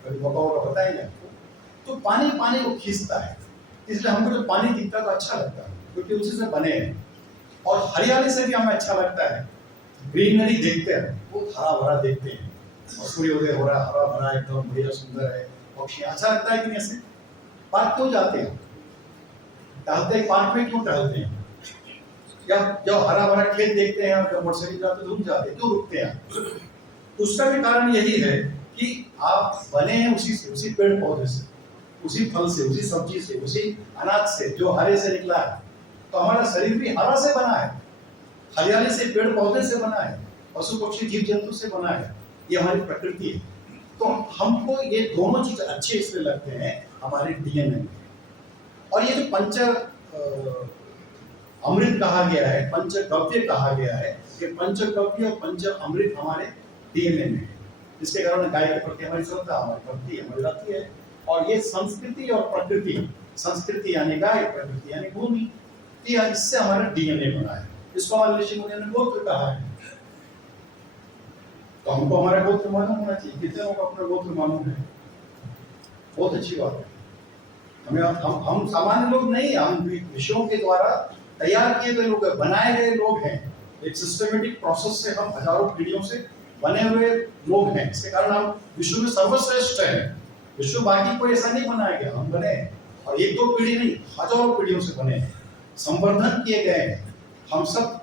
कभी बताएंगे आपको। तो पानी को खींचता है, इसलिए हमको जो पानी दिखता है तो अच्छा लगता है, क्योंकि उसी से बने हैं। और हरियाली से भी हमें अच्छा लगता है, ग्रीनरी देखते हैं, बहुत हरा भरा देखते हैं, और सूर्योदय हो रहा है, हरा भरा एकदम बढ़िया सुंदर है, पक्षी, अच्छा लगता है कि नहीं? ऐसे पार्क क्यों जाते हैं? टहलते हैं, पार्क में क्यों टहलते हैं? या जब हरा भरा खेत देखते हैं, जब मोटरसाइकिल जाते तो रुक जाते हैं, क्यों रुकते हैं? तो उसका भी कारण यही है कि आप बने हैं उसी पेड़ पौधे से, उसी फल से, उसी सब्जी से, उसी अनाज से जो हरे से निकला है। तो हमारा शरीर भी हरा से बना है, हरियाली से, पेड़ पौधे से बना है, पशु पक्षी जीव जंतु से बना है, ये हमारी प्रकृति है। तो हमको ये दोनों चीज अच्छे इसलिए लगते हैं, हमारे डीएनए में। और ये जो पंच अमृत कहा गया है, पंचगव्य कहा गया है, कि पंचगव्य और पंच अमृत हमारे डीएनए में है, जिसके कारण गाय के प्रति हमारी श्रद्धा, हमारी भक्ति, हमारी रहती है। और ये संस्कृति और प्रकृति, संस्कृति यानी गाय, प्रकृति यानी भूमि, इससे हमारा डीएनए बना है। इसको हमारे ऋषि मुनियों ने गोत्र कहा है। तो हमको हमारा गोत्र मालूम होना चाहिए। कितने लोग अपना गोत्र मालूम है? बहुत अच्छी बात है। हमें हम सामान्य लोग नहीं, हम विषयों के द्वारा तैयार किए गए लोग हैं, बनाए गए लोग हैं। एक सिस्टमेटिक प्रोसेस से हम हजारों पीढ़ियों से बने हुए लोग हैं। इसके कारण हम विश्व में सर्वश्रेष्ठ हैं। विश्व बाकी कोई ऐसा नहीं बनाया गया, हम बने। और एक दो पीढ़ी नहीं, हजारों पीढ़ियों से बने हैं, संवर्धन किए गए हैं, हम सब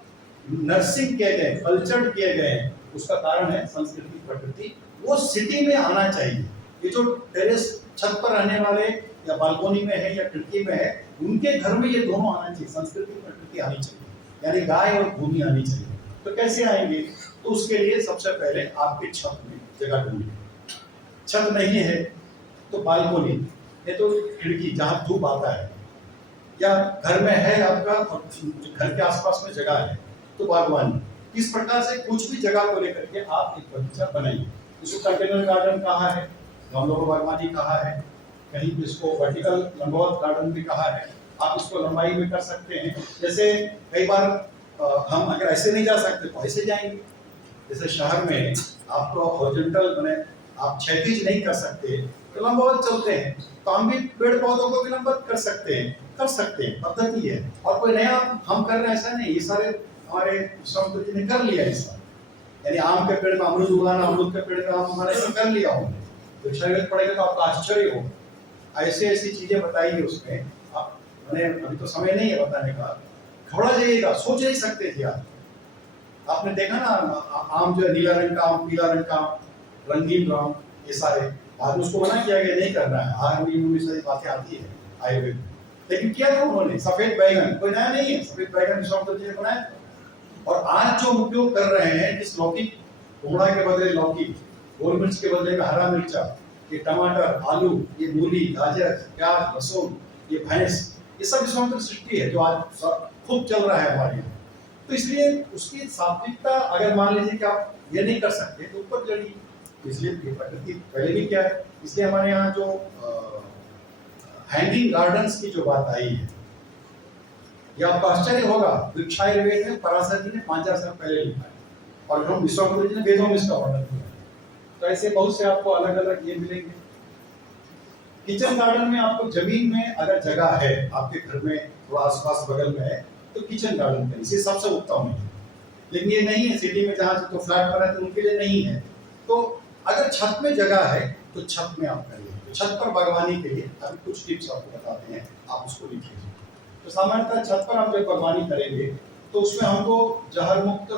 नर्सिंग किए गए, कल्चर्ड किए गए हैं। उसका कारण है संस्कृति, प्रकृति। वो सिटी में आना चाहिए। ये जो टेरेस छत पर रहने वाले या बालकोनी में है या खिड़की में है, उनके घर में ये दोनों आना चाहिए, संस्कृति प्रकृति आनी चाहिए, यानी गाय और भूमि आनी चाहिए। तो कैसे आएंगे? तो उसके लिए सबसे पहले आपके छत में जगह ढूंढिए। छत नहीं है तो बालकोनी, ये तो खिड़की जहाँ धूप आता है, या घर में है आपका और घर के आसपास में जगह है तो बागवानी। इस प्रकार से कुछ भी जगह को लेकर के आप एक बगीचा बनाइए। इसको कंटेनर गार्डन कहा है, गमलों को बागवानी कहा है, कहीं इसको वर्टिकल लंबवत गार्डन भी कहा है। आप इसको लंबाई में कर सकते हैं। जैसे कई बार हम अगर ऐसे नहीं जा सकते तो ऐसे जाएंगे। जैसे शहर में आपको हॉरिजॉन्टल बने, आप क्षैतिज नहीं कर सकते तो लंबवत चलते हैं। तो हम भी पेड़ पौधों को भी लंबवत कर सकते हैं, पद्धति है। और कोई नया हम कर रहे हैं ऐसा नहीं, ये सारे हमारे संत जी ने कर लिया ऐसा। यानी आम के पेड़ में अमरूद उगाना, अमरूद के पेड़ में आम उगाना, ऐसा कर लिया हमने। तो शरीर पड़ेगा तो आपका आश्चर्य हो। ऐसी ऐसी चीजें बताइए उसमें। आप मैंने अभी तो समय नहीं है बताने का, घबरा जाइएगा, सोच नहीं सकते थे आप। आपने देखा ना आम जो है नीला रंग का आम, पीला रंग का आम, रंगीन आम, ये सारे आज उसको मना किया गया, नहीं करना है। आयुर्वेद में सारी बातें आती है आयुर्वेद, लेकिन किया था उन्होंने। सफेद बैगन कोई नया नहीं है, सफेद बैगन विश्वामित्र जी ने बनाया। और आज जो उपयोग कर रहे हैं, जिस लौकी, कोहड़ा के बदले लौकी, गोल मिर्च के बदले में हरा मिर्चा, ये टमाटर, आलू, ये मूली, गाजर, प्याज, लहसुन, ये भैंस, ये सब विश्वामित्र सृष्टि है जो आज खूब चल रहा है हमारे यहाँ। तो इसलिए उसकी सात्विकता, अगर मान लीजिए कि आप ये नहीं कर सकते तो ऊपर चढ़िए। इसलिए प्रकृति पहले भी क्या है, इसलिए हमारे यहाँ जो हैंगिंग गार्डन्स की जो बात आई है, ये आपको आश्चर्य होगा। वृक्षायुर्वेद में पराशर जी ने 5000 साल पहले लिखा है, और हम विश्वामित्र जी ने वेदों में इसका वर्णन किया। तो ऐसे बहुत से आपको अलग अलग ये मिलेंगे। किचन गार्डन में आपको जमीन में अगर जगह है, आपके घर में थोड़ा आसपास बगल में है, तो किचन गार्डन करिए, ये सबसे उत्तम है। लेकिन ये नहीं है सिटी में, जहाँ तो फ्लैट बना है तो उनके लिए नहीं है। तो अगर छत में जगह है तो छत में आप करिए। तो छत पर बागवानी के लिए अभी कुछ टिप्स आपको बताते हैं, आप उसको लिखिए। तो सामान्यतः छत पर हम जब बागवानी करेंगे तो उसमें हमको जहर मुक्त,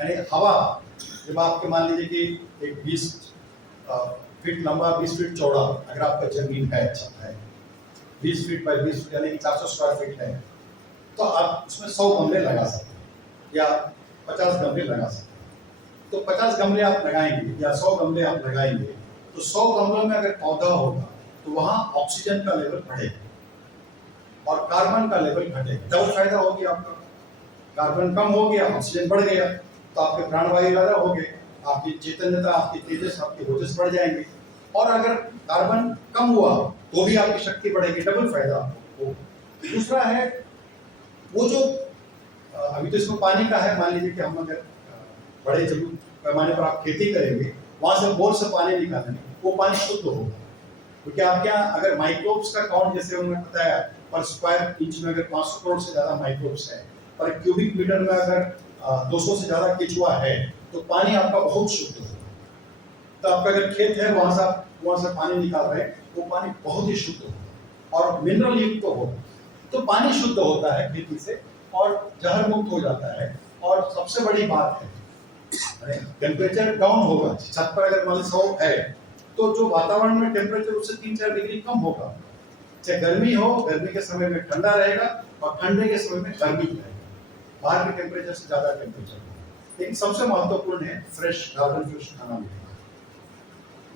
यानी हवा, जब आपके मान लीजिए कि एक 20 फीट लंबा, 20 फीट चौड़ा अगर आपका जमीन है, छत है 20 फीट बाय 20 फीट, यानी कि 400 स्क्वायर फीट है, तो आप उसमें 100 गमले लगा सकते हैं या 50 गमले लगा सकते हैं। तो 50 गमले आप लगाएंगे या 100 गमले आप लगाएंगे, तो 100 गमलों में अगर पौधा होगा तो वहाँ ऑक्सीजन का लेवल बढ़ेगा और कार्बन का लेवल घटेगा। डबल फायदा हो गया आपका। कार्बन कम हो गया, ऑक्सीजन बढ़ गया, तो आपके प्राणवायु ज्यादा हो गए, आपकी चैतन्यता, आपकी तेजस, आपकी ओजस बढ़ जाएंगे। और अगर कार्बन कम हुआ तो भी आपकी शक्ति बढ़ेगी, डबल फायदा हो। दूसरा है वो जो अभी तो इसमें पानी का है, मान लीजिए कि हम अगर बड़े पैमाने पर आप खेती करेंगे, वहां से बोर से पानी निकालेंगे, वो पानी शुद्ध होगा। क्योंकि आपके यहाँ अगर माइक्रोब्स का काउंट, जैसे उन्होंने बताया, पर स्क्वायर इंच में अगर 500 करोड़ से ज्यादा माइक्रोब्स है, पर क्यूबिक मीटर में अगर 200 से ज्यादा केचुआ है, तो पानी आपका बहुत शुद्ध होगा। तो आपका अगर खेत है, वहां से पानी निकाल रहे हैं, वो पानी बहुत ही शुद्ध होगा और मिनरल युक्त होगा। तो पानी शुद्ध होता है खेती से और जहर मुक्त हो जाता है। और सबसे बड़ी बात है, टेम्परेचर डाउन होगा। छत पर अगर मान 100 है तो जो वातावरण में टेम्परेचर उससे 3-4 डिग्री कम होगा। चाहे गर्मी हो, गर्मी के समय में ठंडा रहेगा और ठंडे के समय में गर्मी रहेगा, बाहर के टेम्परेचर से ज्यादा टेम्परेचर। लेकिन सबसे महत्वपूर्ण है फ्रेश गार्डन, फ्रेश खाना मिलेगा।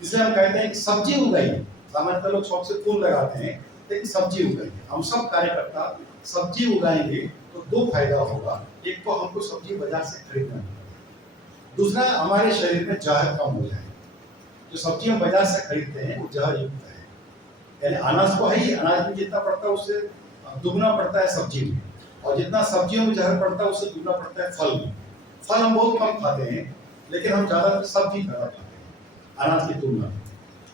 इसलिए हम कहते हैं कि सब्जी उगाइए। सामान्यतः लोग शौक से फूल लगाते हैं, लेकिन सब्जी उगाइए। हम सब कार्यकर्ता सब्जी उगाएंगे तो 2 फायदा होगा। एक तो हमको सब्जी बाजार से खरीदना नहीं, दूसरा हमारे शरीर में जहर कम हो जाएगा। जो सब्जी हम बाजार से खरीदते हैं वो जहर युक्त है, यानी अनाज तो है ही, अनाज में जितना पड़ता है उससे दुगना पड़ता है सब्जी में। और जितना सब्जियों में जहर पड़ता है उससे दूसरा पड़ता है फल में। फल हम बहुत कम खाते हैं, लेकिन हम ज्यादा सब्जी ज्यादा खाते हैं अनाज की तुलना में।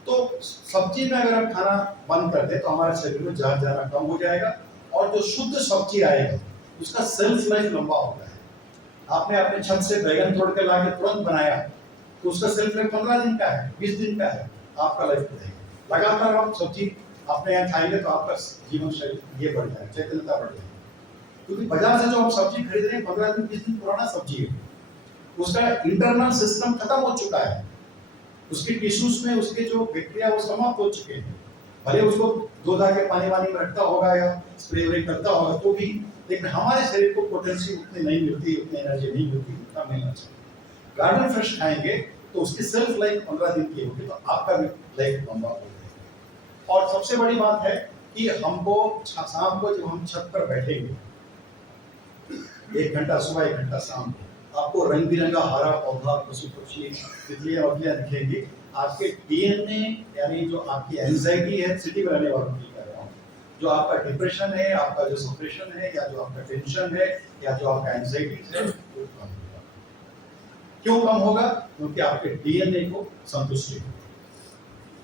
तो सब्जी में अगर हम खाना बंद कर दें तो हमारे शरीर में जहर जाना कम हो जाएगा, और जो शुद्ध सब्जी आएगा उसका सेल्फ लाइफ लंबा होता है। आपने अपने छत से बैगन तोड़ के ला के तुरंत बनाया तो उसका सेल्फ लाइफ 15 दिन का है, 20 दिन का है, आपका लाइफ बढ़ेगा। लगातार आप सब्जी अपने यहाँ खाएंगे तो आपका जीवन शैली ये बढ़ जाएगा, चैतन्यता बढ़ जाएगी। क्योंकि बाजार से जो हम सब्जी खरीद रहे हैं 15 दिन 20 दिन पुराना सब्जी है, उसका इंटरनल सिस्टम खत्म हो चुका है, उसकी टिश्यूज में उसके जो बैक्टीरिया वो समाप्त हो चुके हैं। भले उसको धो धा के पानी वानी में रखता होगा या स्प्रे व्रे करता होगा तो भी, लेकिन हमारे शरीर को पोटेंशियल उतनी नहीं मिलती, उतनी एनर्जी नहीं मिलती जितना मिलना चाहिए। गार्डन फ्रेश खाएंगे तो उसकी सेल्फ लाइफ 15 दिन की होगी, तो आपका भी लाइफ लंबा हो जाएगा। और सबसे बड़ी बात है कि हमको शाम को जब हम छत पर बैठेंगे 1 घंटा सुबह 1 घंटा शाम को, आपको रंग बिरंगा हरा पौधा, पशु पक्षी, तितलियां वतलियां दिखेंगी। आपके डीएनए यानी जो आपकी एंजाइटी है, सिटी में रहने वालों की कह रहा हूँ, जो आपका डिप्रेशन है, आपका जो सप्रेशन है, या जो आपका टेंशन है, या जो आपका एंजाइटी है, वो कम होगा। क्यों कम होगा? क्योंकि आपके डीएनए को संतुष्टि है।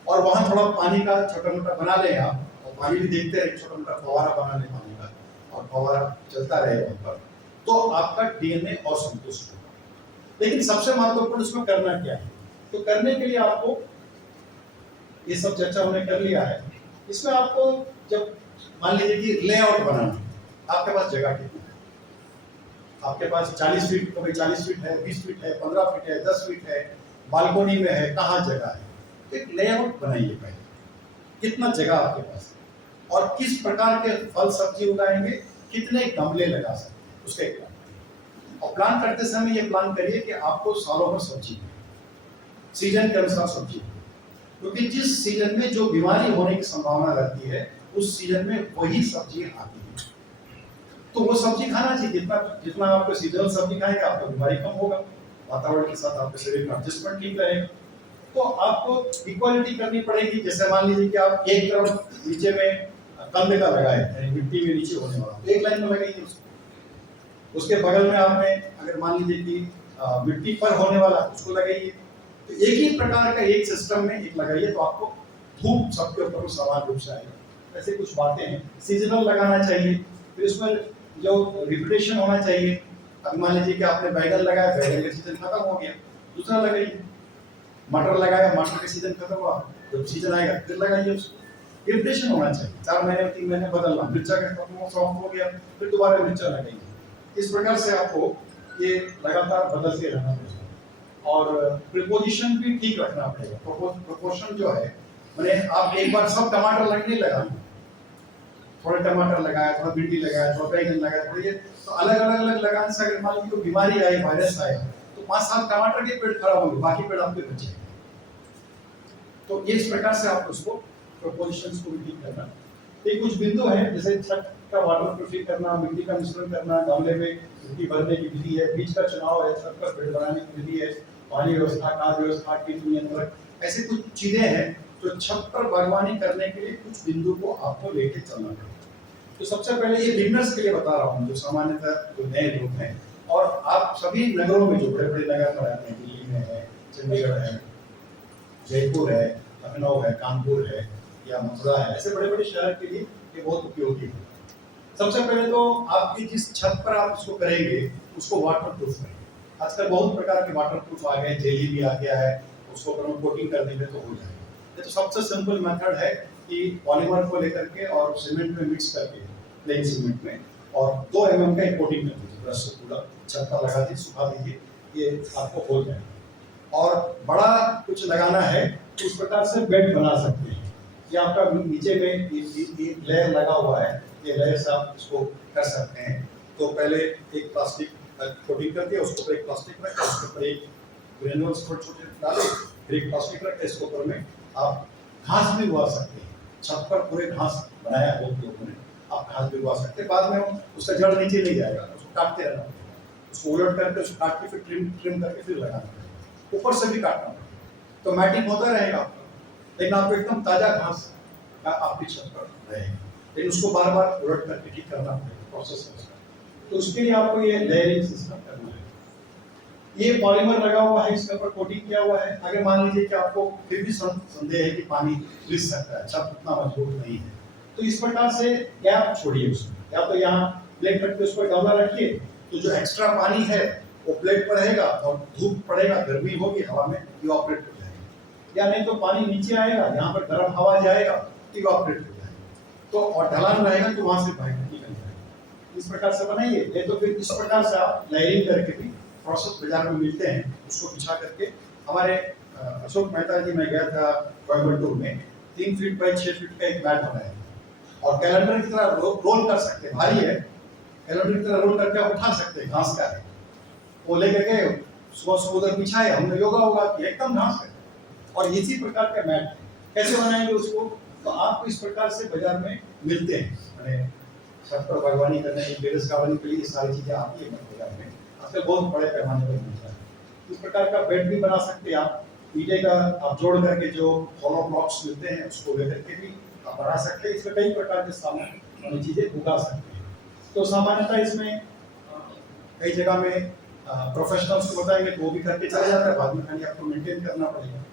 और वहां थोड़ा पानी का छोटा मोटा बना लें आप, और पानी भी देखते रहे, छोटा मोटा फवारा बना लें पानी का, और फवारा चलता रहे वहां पर, तो आपका डीएनए और संतुष्ट होगा। लेकिन सबसे महत्वपूर्ण इसमें करना क्या है? तो करने के लिए आपको ये सब चर्चा हमने कर लिया है। इसमें आपको जब मान लीजिए कि लेआउट बनाना, आपके पास जगह कितनी है? आपके पास 40 फीट तो भाई 40 फीट है, 20 फीट है, 15 फीट है, 10 फीट है, बालकोनी में है, कहाँ जगह है? तो एक लेआउट बनाइए पहले, कितना जगह आपके पास है और किस प्रकार के फल सब्जी उगाएंगे, कितने गमले लगा सकते हैं, उसका एक प्लान। और प्लान करते समय ये प्लान करिए कि आपको सालों भर सब्जी, सीजन के अनुसार सब्जी, क्योंकि जिस सीजन में जो बीमारी होने की संभावना रहती है उस सीजन में वही सब्जी आती है। तो वो सब्जी खाना चाहिए, जितना जितना आपको सीजनल सब्जी खाएंगे आपको बीमारी कम होगा, वातावरण के साथ आपके शरीर का एडजस्टमेंट ठीक रहेगा। तो आपको इक्वालिटी करनी पड़ेगी। जैसे मान लीजिए कि आप एक तरफ नीचे में कंद का लगाए, यानी मिट्टी में नीचे होने वाला, तो एक लाइन में लगाइए उसको। उसके बगल में आपने अगर मान लीजिए कि मिट्टी पर होने वाला उसको लगाइए। तो एक ही प्रकार का एक सिस्टम में एक लगाइए तो आपको धूप सबके ऊपर समान रूप से आएगा। ऐसे कुछ बातें हैं। सीजनल लगाना चाहिए, फिर उसमें जो रिपीटेशन होना चाहिए। अब मान लीजिए कि आपने बैगन लगाया, बैगन का सीजन खत्म हो गया, दूसरा लगाइए। मटर लगाया, मटर का सीजन खत्म हुआ, जब सीजन आएगा फिर लगाइए उसको। रिपीटेशन होना चाहिए, 4 महीने 3 महीने बदलना। मिर्चा का समाप्त हो गया फिर दोबारा मिर्चा लगाइए। इस प्रकार से आपको ये लगातार बदलते रहना पड़ेगा। और प्रीपोजिशन भी ठीक रखना पड़ेगा। प्रोपोर्शन जो है, मैंने आप एक बार सब टमाटर लगने लगा, थोड़ा टमाटर लगाया, थोड़ा भिंडी लगाया, थोड़ा बैंगन लगाया, थोड़ा ये, तो अलग अलग लगाने से अगर मान लीजिए कोई बीमारी आई, वायरस आया, तो 5-7 टमाटर के पेड़ खराब होंगे, बाकी पेड़ आपके बचे। तो ये इस प्रकार से आप उसको प्रोपोजिशंस को भी ठीक करना। ये कुछ बिंदु हैं, जैसे छत का वाटर प्रूफिंग करना, मिट्टी का मिश्रण करना, गमले में मिट्टी भरने की विधि है, बीज का चुनाव है, छत पर पेड़ बनाने की विधि है, पानी व्यवस्था, खाद व्यवस्था, कीट नियंत्रण, ऐसी कुछ चीजें हैं जो छत पर बागवानी करने के लिए कुछ बिंदु को आपको लेके चलना पड़ेगा। तो सबसे पहले ये बिगनर्स के लिए बता रहा हूँ, जो सामान्यतः जो नए लोग हैं, और आप सभी नगरों में जो बड़े बड़े नगर में रहते हैं, दिल्ली में है, चंडीगढ़ है, जयपुर है, लखनऊ है, कानपुर है या मथुरा है, ऐसे बड़े बड़े शहर के लिए ये बहुत उपयोगी है। सबसे पहले तो आपकी जिस छत पर आप इसको करेंगे उसको वाटर प्रूफ करें। आजकल बहुत प्रकार के वाटर प्रूफ आ गए, जेली भी आ गया है, उसको अगर हम कोटिंग कर देंगे तो हो जाएगा। तो सबसे सिंपल मेथड है कि पॉलीमर को लेकर के और सीमेंट में मिक्स करके, प्लेन सीमेंट में, और 2 mm का कोटिंग कर दीजिए, ब्रश से पूरा छत पर लगा दीजिए, सुखा दीजिए, ये आपको हो जाएगा। और बड़ा कुछ लगाना है तो उस प्रकार से बेड बना सकते हैं। ये आपका नीचे में ये लेयर लगा हुआ है, ये लेयर से आप इसको कर सकते हैं। तो पहले एक प्लास्टिक कोटिंग करके उसके ऊपर एक प्लास्टिक रखा, उसके ऊपर एक ग्रेन्यूल्स छोटे छोटे डाले, फिर एक प्लास्टिक रखा, इसके ऊपर में आप घास भी उगा सकते हैं। छत पर पूरे घास बनाया है बहुत लोगों ने, आप घास भी उगा सकते हैं। बाद में उसका जड़ नीचे नहीं जाएगा, उसको काटते रहना पड़ेगा, उसको उलट करके उसको काट के फिर ट्रिम करके फिर लगाना पड़ेगा, ऊपर से भी काटना पड़ेगा, तो मैटिंग होता रहेगा आपका, लेकिन आपको एकदम ताजा घास आपकी छत पर रहेगा। लेकिन उसको बार बार उलट करके ठीक करना पड़ेगा, प्रोसेस है उसका। तो उसके लिए आपको ये लेयरिंग सिस्टम करना है। ये पॉलीमर लगा हुआ है, इसके ऊपर कोटिंग किया हुआ है। अगर मान लीजिए कि आपको फिर भी संदेह है कि पानी रिस सकता है, छत उतना मजबूत नहीं है, तो इस प्रकार से गैप छोड़िए उसमें, या तो यहाँ प्लेट रख के उस पर गामला रखिए, तो जो एक्स्ट्रा पानी है वो प्लेट पर रहेगा और धूप पड़ेगा, गर्मी होगी, हवा में इवापोरेट हो जाएगा। या नहीं तो पानी नीचे आएगा, यहाँ पर गर्म हवा जाएगा, इवापोरेट हो जाएगा, तो और ढलान रहेगा तो वहां से बाहर निकल जाएगा। इस प्रकार से बनाइए। नहीं तो फिर इस प्रकार से आप लेयरिंग करके भी प्रोसेस बाजार में मिलते हैं, उसको बिछा करके। हमारे अशोक मेहता जी, मैं गया था कोयम्बटूर में, 3 फीट बाई 6 फीट का एक मैट बनाया और कैलेंडर की तरह रोल कर सकते हैं, भारी है, कैलेंडर की तरह रोल करके आप उठा सकते हैं, घास का है, वो लेकर के सुबह सुबह उधर बिछाए, हमने योगा होगा कि एकदम घास है। और इसी प्रकार का मैट है, कैसे बनाएंगे उसको, तो आपको इस प्रकार से बाजार में मिलते हैं। मैंने छत पर बागवानी करने की, बेरोजगारी के लिए सारी चीजें आती है बाजार में, आजकल बहुत बड़े पैमाने पर मिलता है। इस प्रकार का बेड भी बना सकते हैं आप, ईंटे का आप जोड़ करके जो हॉलो ब्लॉक्स मिलते हैं उसको लेकर के भी आप बना सकते हैं। इसमें कई प्रकार के सामान चीजें उगा सकते हैं। तो सामान्यतः इसमें कई जगह में प्रोफेशनल्स को बताएंगे तो वो भी करके चला जाता है, बाद में खाली आपको मेंटेन करना पड़ेगा।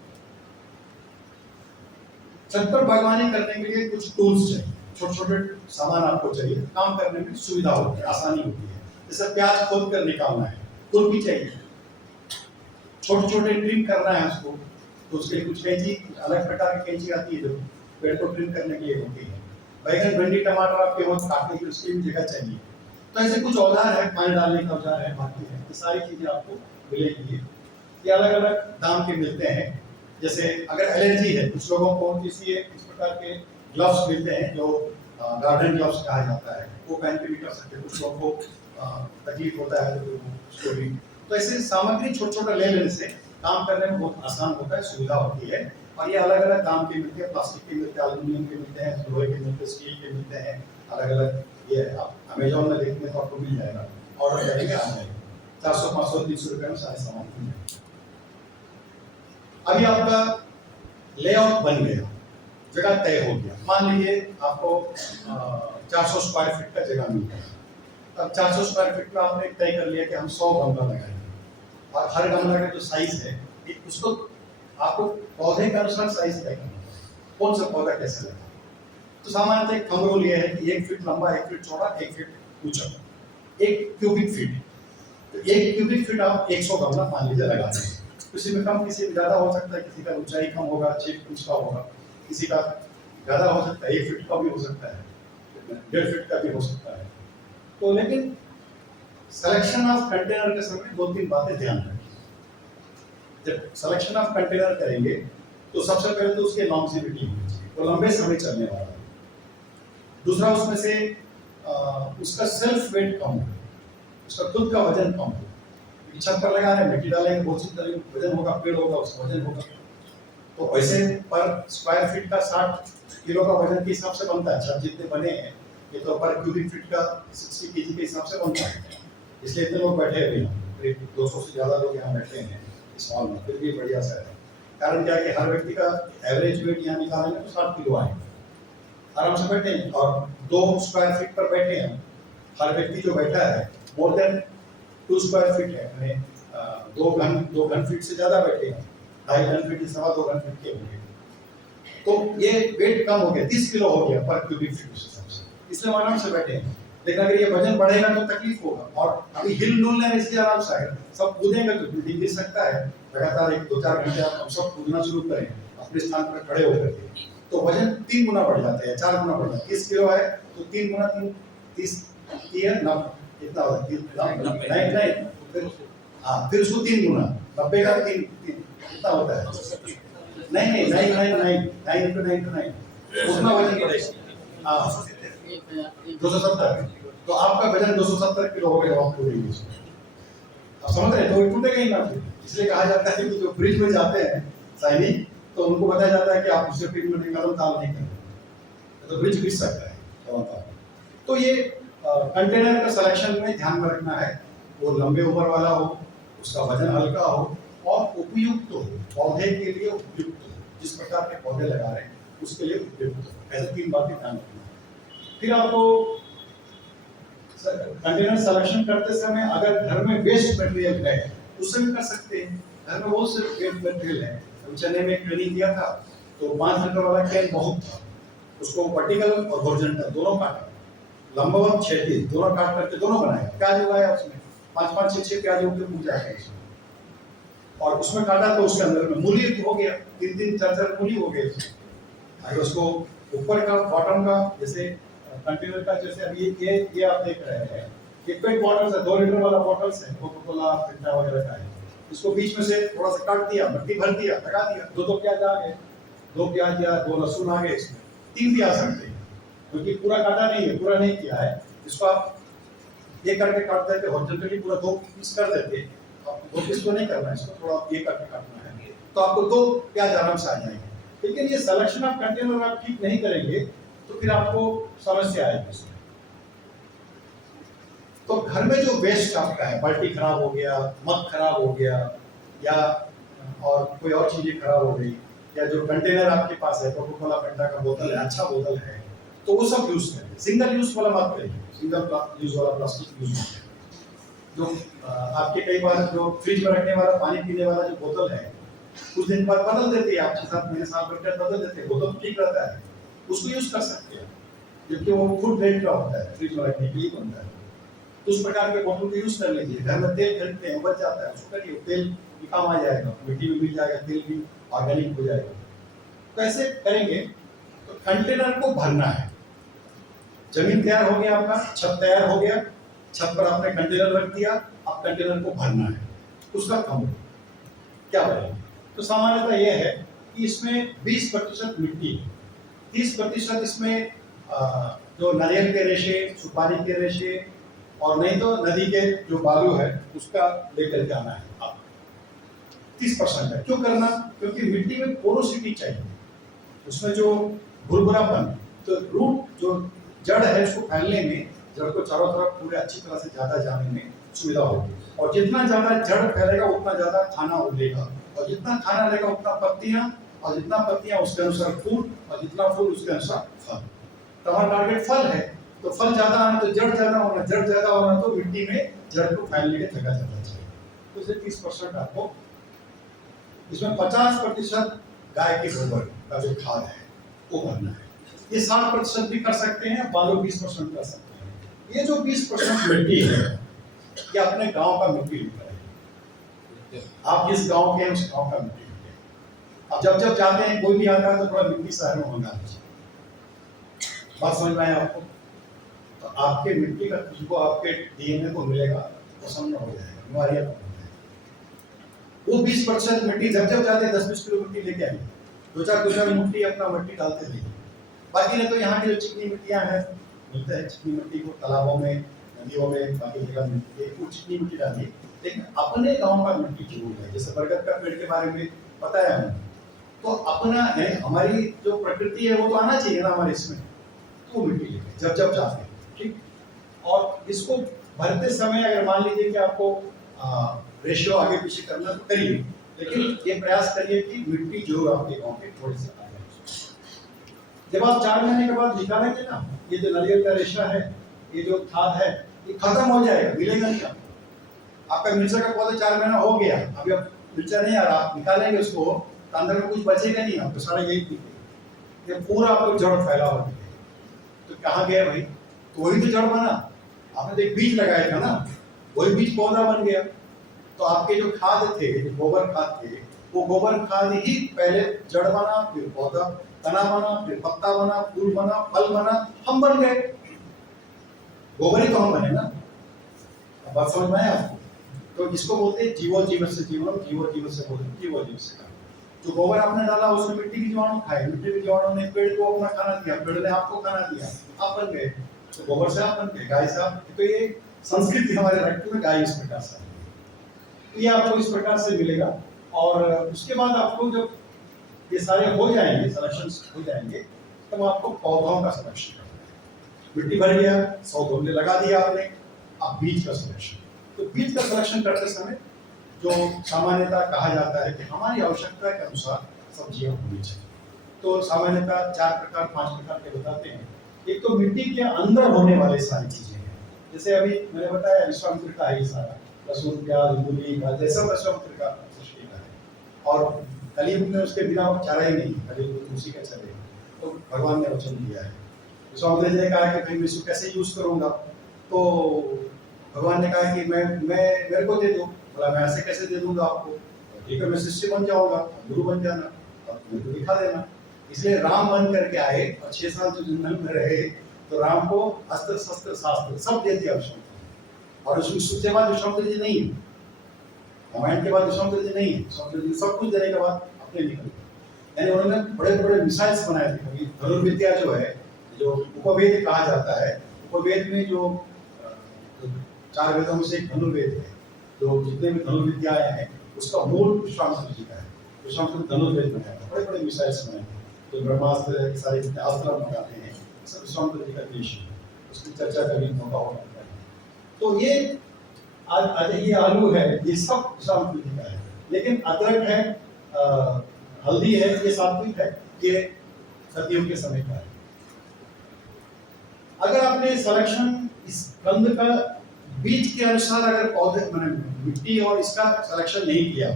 छत पर बागवानी करने के लिए कुछ टूल्स चाहिए, छोटे छोटे सामान आपको चाहिए, काम करने में सुविधा होती है, आसानी होती है। जैसे प्याज खोद कर निकालना है, खुरपी चाहिए, छोटे छोटे ट्रिम करना है उसको, तो उसके लिए कुछ कैंची, अलग प्रकार की कैंची आती है जो पेड़ को ट्रिम करने के लिए होती है। बैगन, भिंडी, टमाटर आपके बहुत काटने की उसकी भी जगह चाहिए। तो ऐसे कुछ औजार है, पानी डालने का औजार है, बाकी है, ये सारी चीजें आपको मिलेंगी। ये अलग अलग दाम के मिलते हैं। जैसे अगर एलर्जी है कुछ लोगों को, इसलिए इस प्रकार के ग्लव्स मिलते हैं जो गार्डन ग्लव्स कहा जाता है, वो पहन के भी कर सकते हैं। कुछ लोगों को तकलीफ होता है तो उसको भी, तो ऐसे सामग्री छोटा छोटा ले लेने से काम करने में बहुत आसान होता है, सुविधा होती है। और ये अलग अलग काम के मिलते हैं, प्लास्टिक के मिलते हैं, एल्यूमिनियम के मिलते हैं, लोहे के मिलते हैं, स्टील के मिलते हैं, अलग अलग। ये आप अमेजोन में देखेंगे तो आपको मिल जाएगा, ऑर्डर करेंगे आ जाएगा, 400, 500, 300 रुपए में सारे सामान मिल जाएंगे। अभी आपका लेआउट बन गया, जगह तय हो गया। मान लीजिए आपको 400 स्क्वायर फीट का जगह मिल गया, अब 400 स्क्वायर फीट में आपने तय कर लिया कि हम 100 गमला लगाएंगे, और हर गमला का जो साइज है उसको आपको पौधे के अनुसार साइज तय करना है, कौन सा पौधा कैसे लगा। तो सामान्यतः एक थंब रूल ये है कि 1 फीट लंबा, 1 फीट चौड़ा, 1 फीट ऊंचा, 1 क्यूबिक फीट। तो 1 क्यूबिक फीट आप 100 गमला मान लीजिए लगा दें। किसी में कम, किसी में ज्यादा हो सकता है, किसी का ऊंचाई कम होगा, 6 फीट का होगा, किसी का ज्यादा हो सकता है, 1 फीट का भी हो सकता है, 1.5 फीट का भी हो सकता है। तो लेकिन सिलेक्शन ऑफ कंटेनर के समय 2-3 बातें ध्यान रखें। जब सिलेक्शन ऑफ कंटेनर करेंगे तो सबसे पहले तो उसकी लॉन्जिविटी होनी चाहिए, वो लंबे समय चलने वाला है। दूसरा, उसमें से उसका सेल्फ वेट कम हो, उसका खुद का वजन कम हो। छत पर लगा रहे हैं, मिट्टी डालेंगे, बहुत सी तरह वजन होगा, पेड़ होगा, उसका वजन होगा। तो वैसे पर स्क्वायर फीट का 60 किलो का वजन के हिसाब से बनता है। छत जितने बने हैं ये तो पर क्यूबिक फीट का 60 केजी के हिसाब से बनता है। इसलिए इतने लोग बैठे हुए हैं, करीब 200 से ज्यादा लोग यहाँ बैठे हैं इस हॉल में, फिर भी बढ़िया सा है। कारण क्या है कि हर व्यक्ति का एवरेज वेट यहाँ निकालेंगे तो 60 किलो आए, आराम से बैठे हैं। और 2 स्क्वायर फीट पर बैठे हैं, हर व्यक्ति जो बैठा है मोर देन 2 स्क्वायर फीट है, 2 घन फीट से ज्यादा बैठे हैं, 2.5 घन फीट, 2.25 घन फीट के होंगे। तो ये वेट कम हो गया, 30 किलो हो गया पर क्यूबिक फीट हिसाब से, इसलिए आराम से बैठे हैं। लेकिन अगर ये वजन बढ़ेगा तो तकलीफ होगा। और अभी हिल डुल लेने से आराम से आएगा, सब कूदेंगे तो बिल्डिंग गिर सकता है। लगातार 1-2-4 घंटे आप सब कूदना शुरू करें अपने स्थान पर खड़े होकर के, तो वजन 3 गुना बढ़ जाता है, 4 गुना बढ़ जाता है। 30 किलो है तो 3 गुना 3, 30 कितना होता है, नहीं, फिर उसको 3 गुना, 90 का 3 कितना होता है, नहीं 9 उतना वजन बढ़ेगा। हाँ, 270। तो आपका वजन 270 किलो हो गया, आप पूरी आप समझ रहे हैं, तो टूटेगा ही ना। इसलिए कहा जाता है कि जो फ्रिज में जाते हैं सैनिक, तो उनको बताया जाता है कि आप उससे फ्रिज में कदम ताल नहीं करें, तो फ्रिज गिर सकता है। तो ये कंटेनर का सिलेक्शन में ध्यान में रखना है, वो लंबे उम्र वाला हो, उसका वजन हल्का हो और उपयुक्त हो, पौधे के लिए उपयुक्त हो, जिस प्रकार के पौधे लगा रहे हैं उसके लिए उपयुक्त हो। ऐसे 3 बातें ध्यान रखना है। फिर आपको कंटेनर सिलेक्शन करते समय अगर घर में वेस्ट मटेरियल है उससे भी कर सकते हैं। घर में बहुत से वेस्ट मटेरियल है। हम चेन्नई में एक ट्रेनिंग दिया था तो 5 लीटर वाला कैन बहुत था, उसको वर्टिकल और हॉरिजॉन्टल दोनों काटा, लंबवत क्षैतिज दोनों काट करके दोनों बनाए। प्याज उगाया उसमें 5-5 6-6 प्याज उनके पूजा है इसमें, और उसमें काटा तो उसके अंदर में मूली हो गया, 3-3 4-4 मूली हो गए उसमें। अगर उसको ऊपर का बॉटम का जैसे कंटेनर का जैसे अभी ये आप देख रहे हैं, ये पेट बॉटल्स है, 2 लीटर वाला बॉटल्स है, कोका कोला फंटा वगैरह का है। इसको बीच में से थोड़ा सा काट दिया, मिट्टी भर दिया, लगा दिया, 2-2 प्याज आ गए, 2 प्याज या 2 लहसुन आ गए इसमें, 3 भी आ सकते हैं क्योंकि पूरा काटा नहीं है, पूरा नहीं किया है। इसको आप ये करके काट देते, हॉरिजॉन्टली पूरा 2 पीस कर देते, आपको 2 पीस को नहीं करना है, इसको थोड़ा ये करके काटना है, तो आपको 2 प्याज आराम से आ जाएंगे। लेकिन ये सिलेक्शन ऑफ कंटेनर आप ठीक नहीं करेंगे तो फिर आपको समस्या आएगी इसमें। तो घर में जो वेस्ट आपका है, बाल्टी खराब हो गया, मग खराब हो गया, या और कोई और चीजें खराब हो गई, या जो कंटेनर आपके पास है, कोका कोला फंटा का बोतल है, अच्छा बोतल है, तो वो सब यूज करें। सिंगल यूज वाला मत करिए, सिंगल यूज वाला प्लास्टिक यूज मत करिए। जो आपके कई बार जो फ्रिज में रखने वाला पानी पीने वाला जो बोतल है, कुछ दिन बाद बदल देते हैं, आप 6-7 महीने साल भर बदल देते हैं, बोतल ठीक रहता है, उसको यूज कर सकते हैं, जबकि वो फूड ग्रेड का होता है, फ्रिज में रखने के लिए बनता है। तो उस प्रकार के बोतल को यूज कर लीजिए। घर में तेल खरीदते हैं, बच जाता है, उसको करिए, तेल भी काम आ जाएगा, मिट्टी में मिल जाएगा, तेल भी ऑर्गेनिक हो जाएगा। तो ऐसे करेंगे तो कंटेनर को भरना है। जमीन तैयार हो गया, आपका छत तैयार हो गया, छत पर आपने कंटेनर रख दिया, अब कंटेनर को भरना है। उसका काम क्या भरेंगे? तो सामान्यतः यह है कि इसमें 20% मिट्टी है, 30% इसमें जो नारियल के रेशे, सुपारी के रेशे, और नहीं तो नदी के जो बालू है उसका लेकर जाना है। आप 30% है। क्यों करना? क्योंकि मिट्टी में पोरोसिटी चाहिए, उसमें जो भुरभुरापन, तो रूट जो जड़ है उसको फैलने में, जड़ को चारों तरफ पूरे अच्छी तरह से ज्यादा जाने में सुविधा होगी। और जितना ज्यादा जड़ फैलेगा उतना ज्यादा खाना उगेगा, और जितना खाना लेगा उतना पत्तियां, और जितना पत्तियां उसके अनुसार फूल, और जितना फूल उसके अनुसार फल। तो हमारा टारगेट फल है, तो फल ज्यादा आना तो जड़ ज्यादा होना, जड़ ज्यादा होना तो मिट्टी में जड़ को फैलने की जगह ज्यादा चाहिए। तो इसे 30% आपको, इसमें 50% गाय के गोबर का जो खाद है वो भरना है। ये 60% भी कर सकते हैं, बालो 20% कर सकते हैं। ये जो 20% मिट्टी है ये अपने गांव का मिट्टी लिखा है। आप जिस गांव के हैं उस गांव का मिट्टी लिखा है। अब जब जाते हैं, कोई भी आता है तो थोड़ा मिट्टी शहर में मंगा लीजिए। बात समझ में आया आपको? तो आपके मिट्टी का खुशबू आपके डीएनए को मिलेगा, प्रसन्न हो जाएगा, बीमारियां कम हो जाएगी। वो 20% मिट्टी जब जाते हैं 10-20 किलो मिट्टी लेके आएंगे, 2-4 मिट्टी अपना मिट्टी डालते रहिए। बाकी नहीं तो यहाँ की जो चिकनी मिट्टियाँ हैं, मिलता है चिकनी मिट्टी को तालाबों में, नदियों में, बाकी जगह मिलती है, वो चिकनी मिट्टी डालिए। लेकिन अपने गांव का मिट्टी जरूर है। जैसे बरगद का पेड़ के बारे में बताया हमने, तो अपना है, हमारी जो प्रकृति है वो तो आना चाहिए ना हमारे इसमें, तो वो मिट्टी लेके जब जाते हैं, ठीक। और इसको भरते समय अगर मान लीजिए कि आपको रेशियो आगे पीछे करना तो करिए, लेकिन ये प्रयास करिए कि मिट्टी जरूर आपके गांव के थोड़ी सी आ जाए। जब आप 4 महीने के बाद निकालेंगे ना, ये जो नारियल का रेशा है, ये जो खाद है, ये खत्म हो जाएगा, मिलेगा नहीं आपको। आपका मिर्चा का पौधा 4 महीना हो गया, अभी अब मिर्चा नहीं आ रहा, आप निकालेंगे उसको तो अंदर में कुछ बचेगा नहीं, आपको सारा यही दिखेगा। ये पूरा आपको जड़ फैला हुआ दिखेगा। तो कहाँ गया भाई? तो वही तो जड़ बना, आपने तो एक बीज लगाया था ना, वही बीज पौधा बन गया। तो आपके जो खाद थे, जो गोबर खाद थे, वो गोबर खाद ही पहले जड़ बना, फिर पौधा, तना बना, फिर पत्ता बना, फूल बना, फल बना, हम बन गए। गोबर ही तो हम बने ना। अब बात समझ में आया आपको? तो इसको बोलते हैं जीवो जीव से जीवन, जीवो जीव से बोलते हैं, जीवो जीव से। जो गोबर आपने डाला उसमें मिट्टी की जीवाणु खाए, मिट्टी के जीवाणु ने पेड़ को अपना खाना दिया, पेड़ ने आपको खाना दिया, आप बन गए। तो गोबर से आप बन गए, गाय से आप। तो ये संस्कृति हमारे रक्त में, गाय इस प्रकार से, तो ये आपको इस प्रकार से मिलेगा। और उसके बाद आपको जब ये सारे हो जाएंगे, सिलेक्शन हो जाएंगे, तब आपको पौधों का सिलेक्शन करना है। मिट्टी भर गया, 100 गमले लगा दिया आपने, अब बीज का सिलेक्शन। तो बीज का सिलेक्शन करते समय जो सामान्यतः कहा जाता है कि हमारी आवश्यकता के अनुसार सब्जियां होनी चाहिए, तो सामान्यतः 4 प्रकार 5 प्रकार के बताते हैं। एक तो मिट्टी के अंदर होने वाले सारी चीजें हैं, जैसे अभी मैंने बताया विश्वामित्र का है ये सारा, लहसुन प्याज मूली गाजर सब विश्वामित्र का सृष्टि का है। और कलयुग में उसके बिना चारा ही नहीं, कलयुग में उसी का चलेगा। तो भगवान ने वचन दिया है। विश्वामित्र जी ने कहा कि भाई मैं इसको कैसे यूज करूंगा, तो भगवान ने कहा कि मैं मेरे को दे दो। बोला मैं ऐसे कैसे दे दूंगा आपको, ठीक है मैं शिष्य बन जाऊंगा, गुरु बन जाना और मेरे को दिखा देना। इसलिए राम बन करके आए और 6 साल जो जंगल में रहे, तो राम को अस्त्र शस्त्र शास्त्र सब दे दिया विश्वामित्र। और उसके बाद विश्वामित्र जी नहीं है, रामायण के बाद विश्वामित्र जी नहीं है। विश्वामित्र जी सब कुछ देने के बाद अपने निकल गए। यानी उन्होंने बड़े बड़े मिसाइल्स बनाए थे। धनुर्विद्या जो है, जो उपवेद कहा जाता है, उपवेद में जो 4 वेदों में से एक धनुर्वेद है, जो जितने भी धनुर्विद्याएं हैं उसका मूल विश्वामित्र जी का है। विश्वामित्र धनुर्वेद बनाया था, बड़े बड़े मिसाइल्स बनाए थे, तो ब्रह्मास्त्र सारे जितने अस्त्र मंगाते हैं सब विश्वामित्र जी का देश है। उसकी चर्चा कभी मौका होगा। तो ये आज ये आलू है, ये सब विश्वामित्र जी का है। लेकिन अदरक है, हल्दी है, ये सात्विक है, ये सतयुग के समय का है। अगर आपने सिलेक्शन इस कंद का बीज के अनुसार अगर पौधे मैंने मिट्टी और इसका सिलेक्शन नहीं किया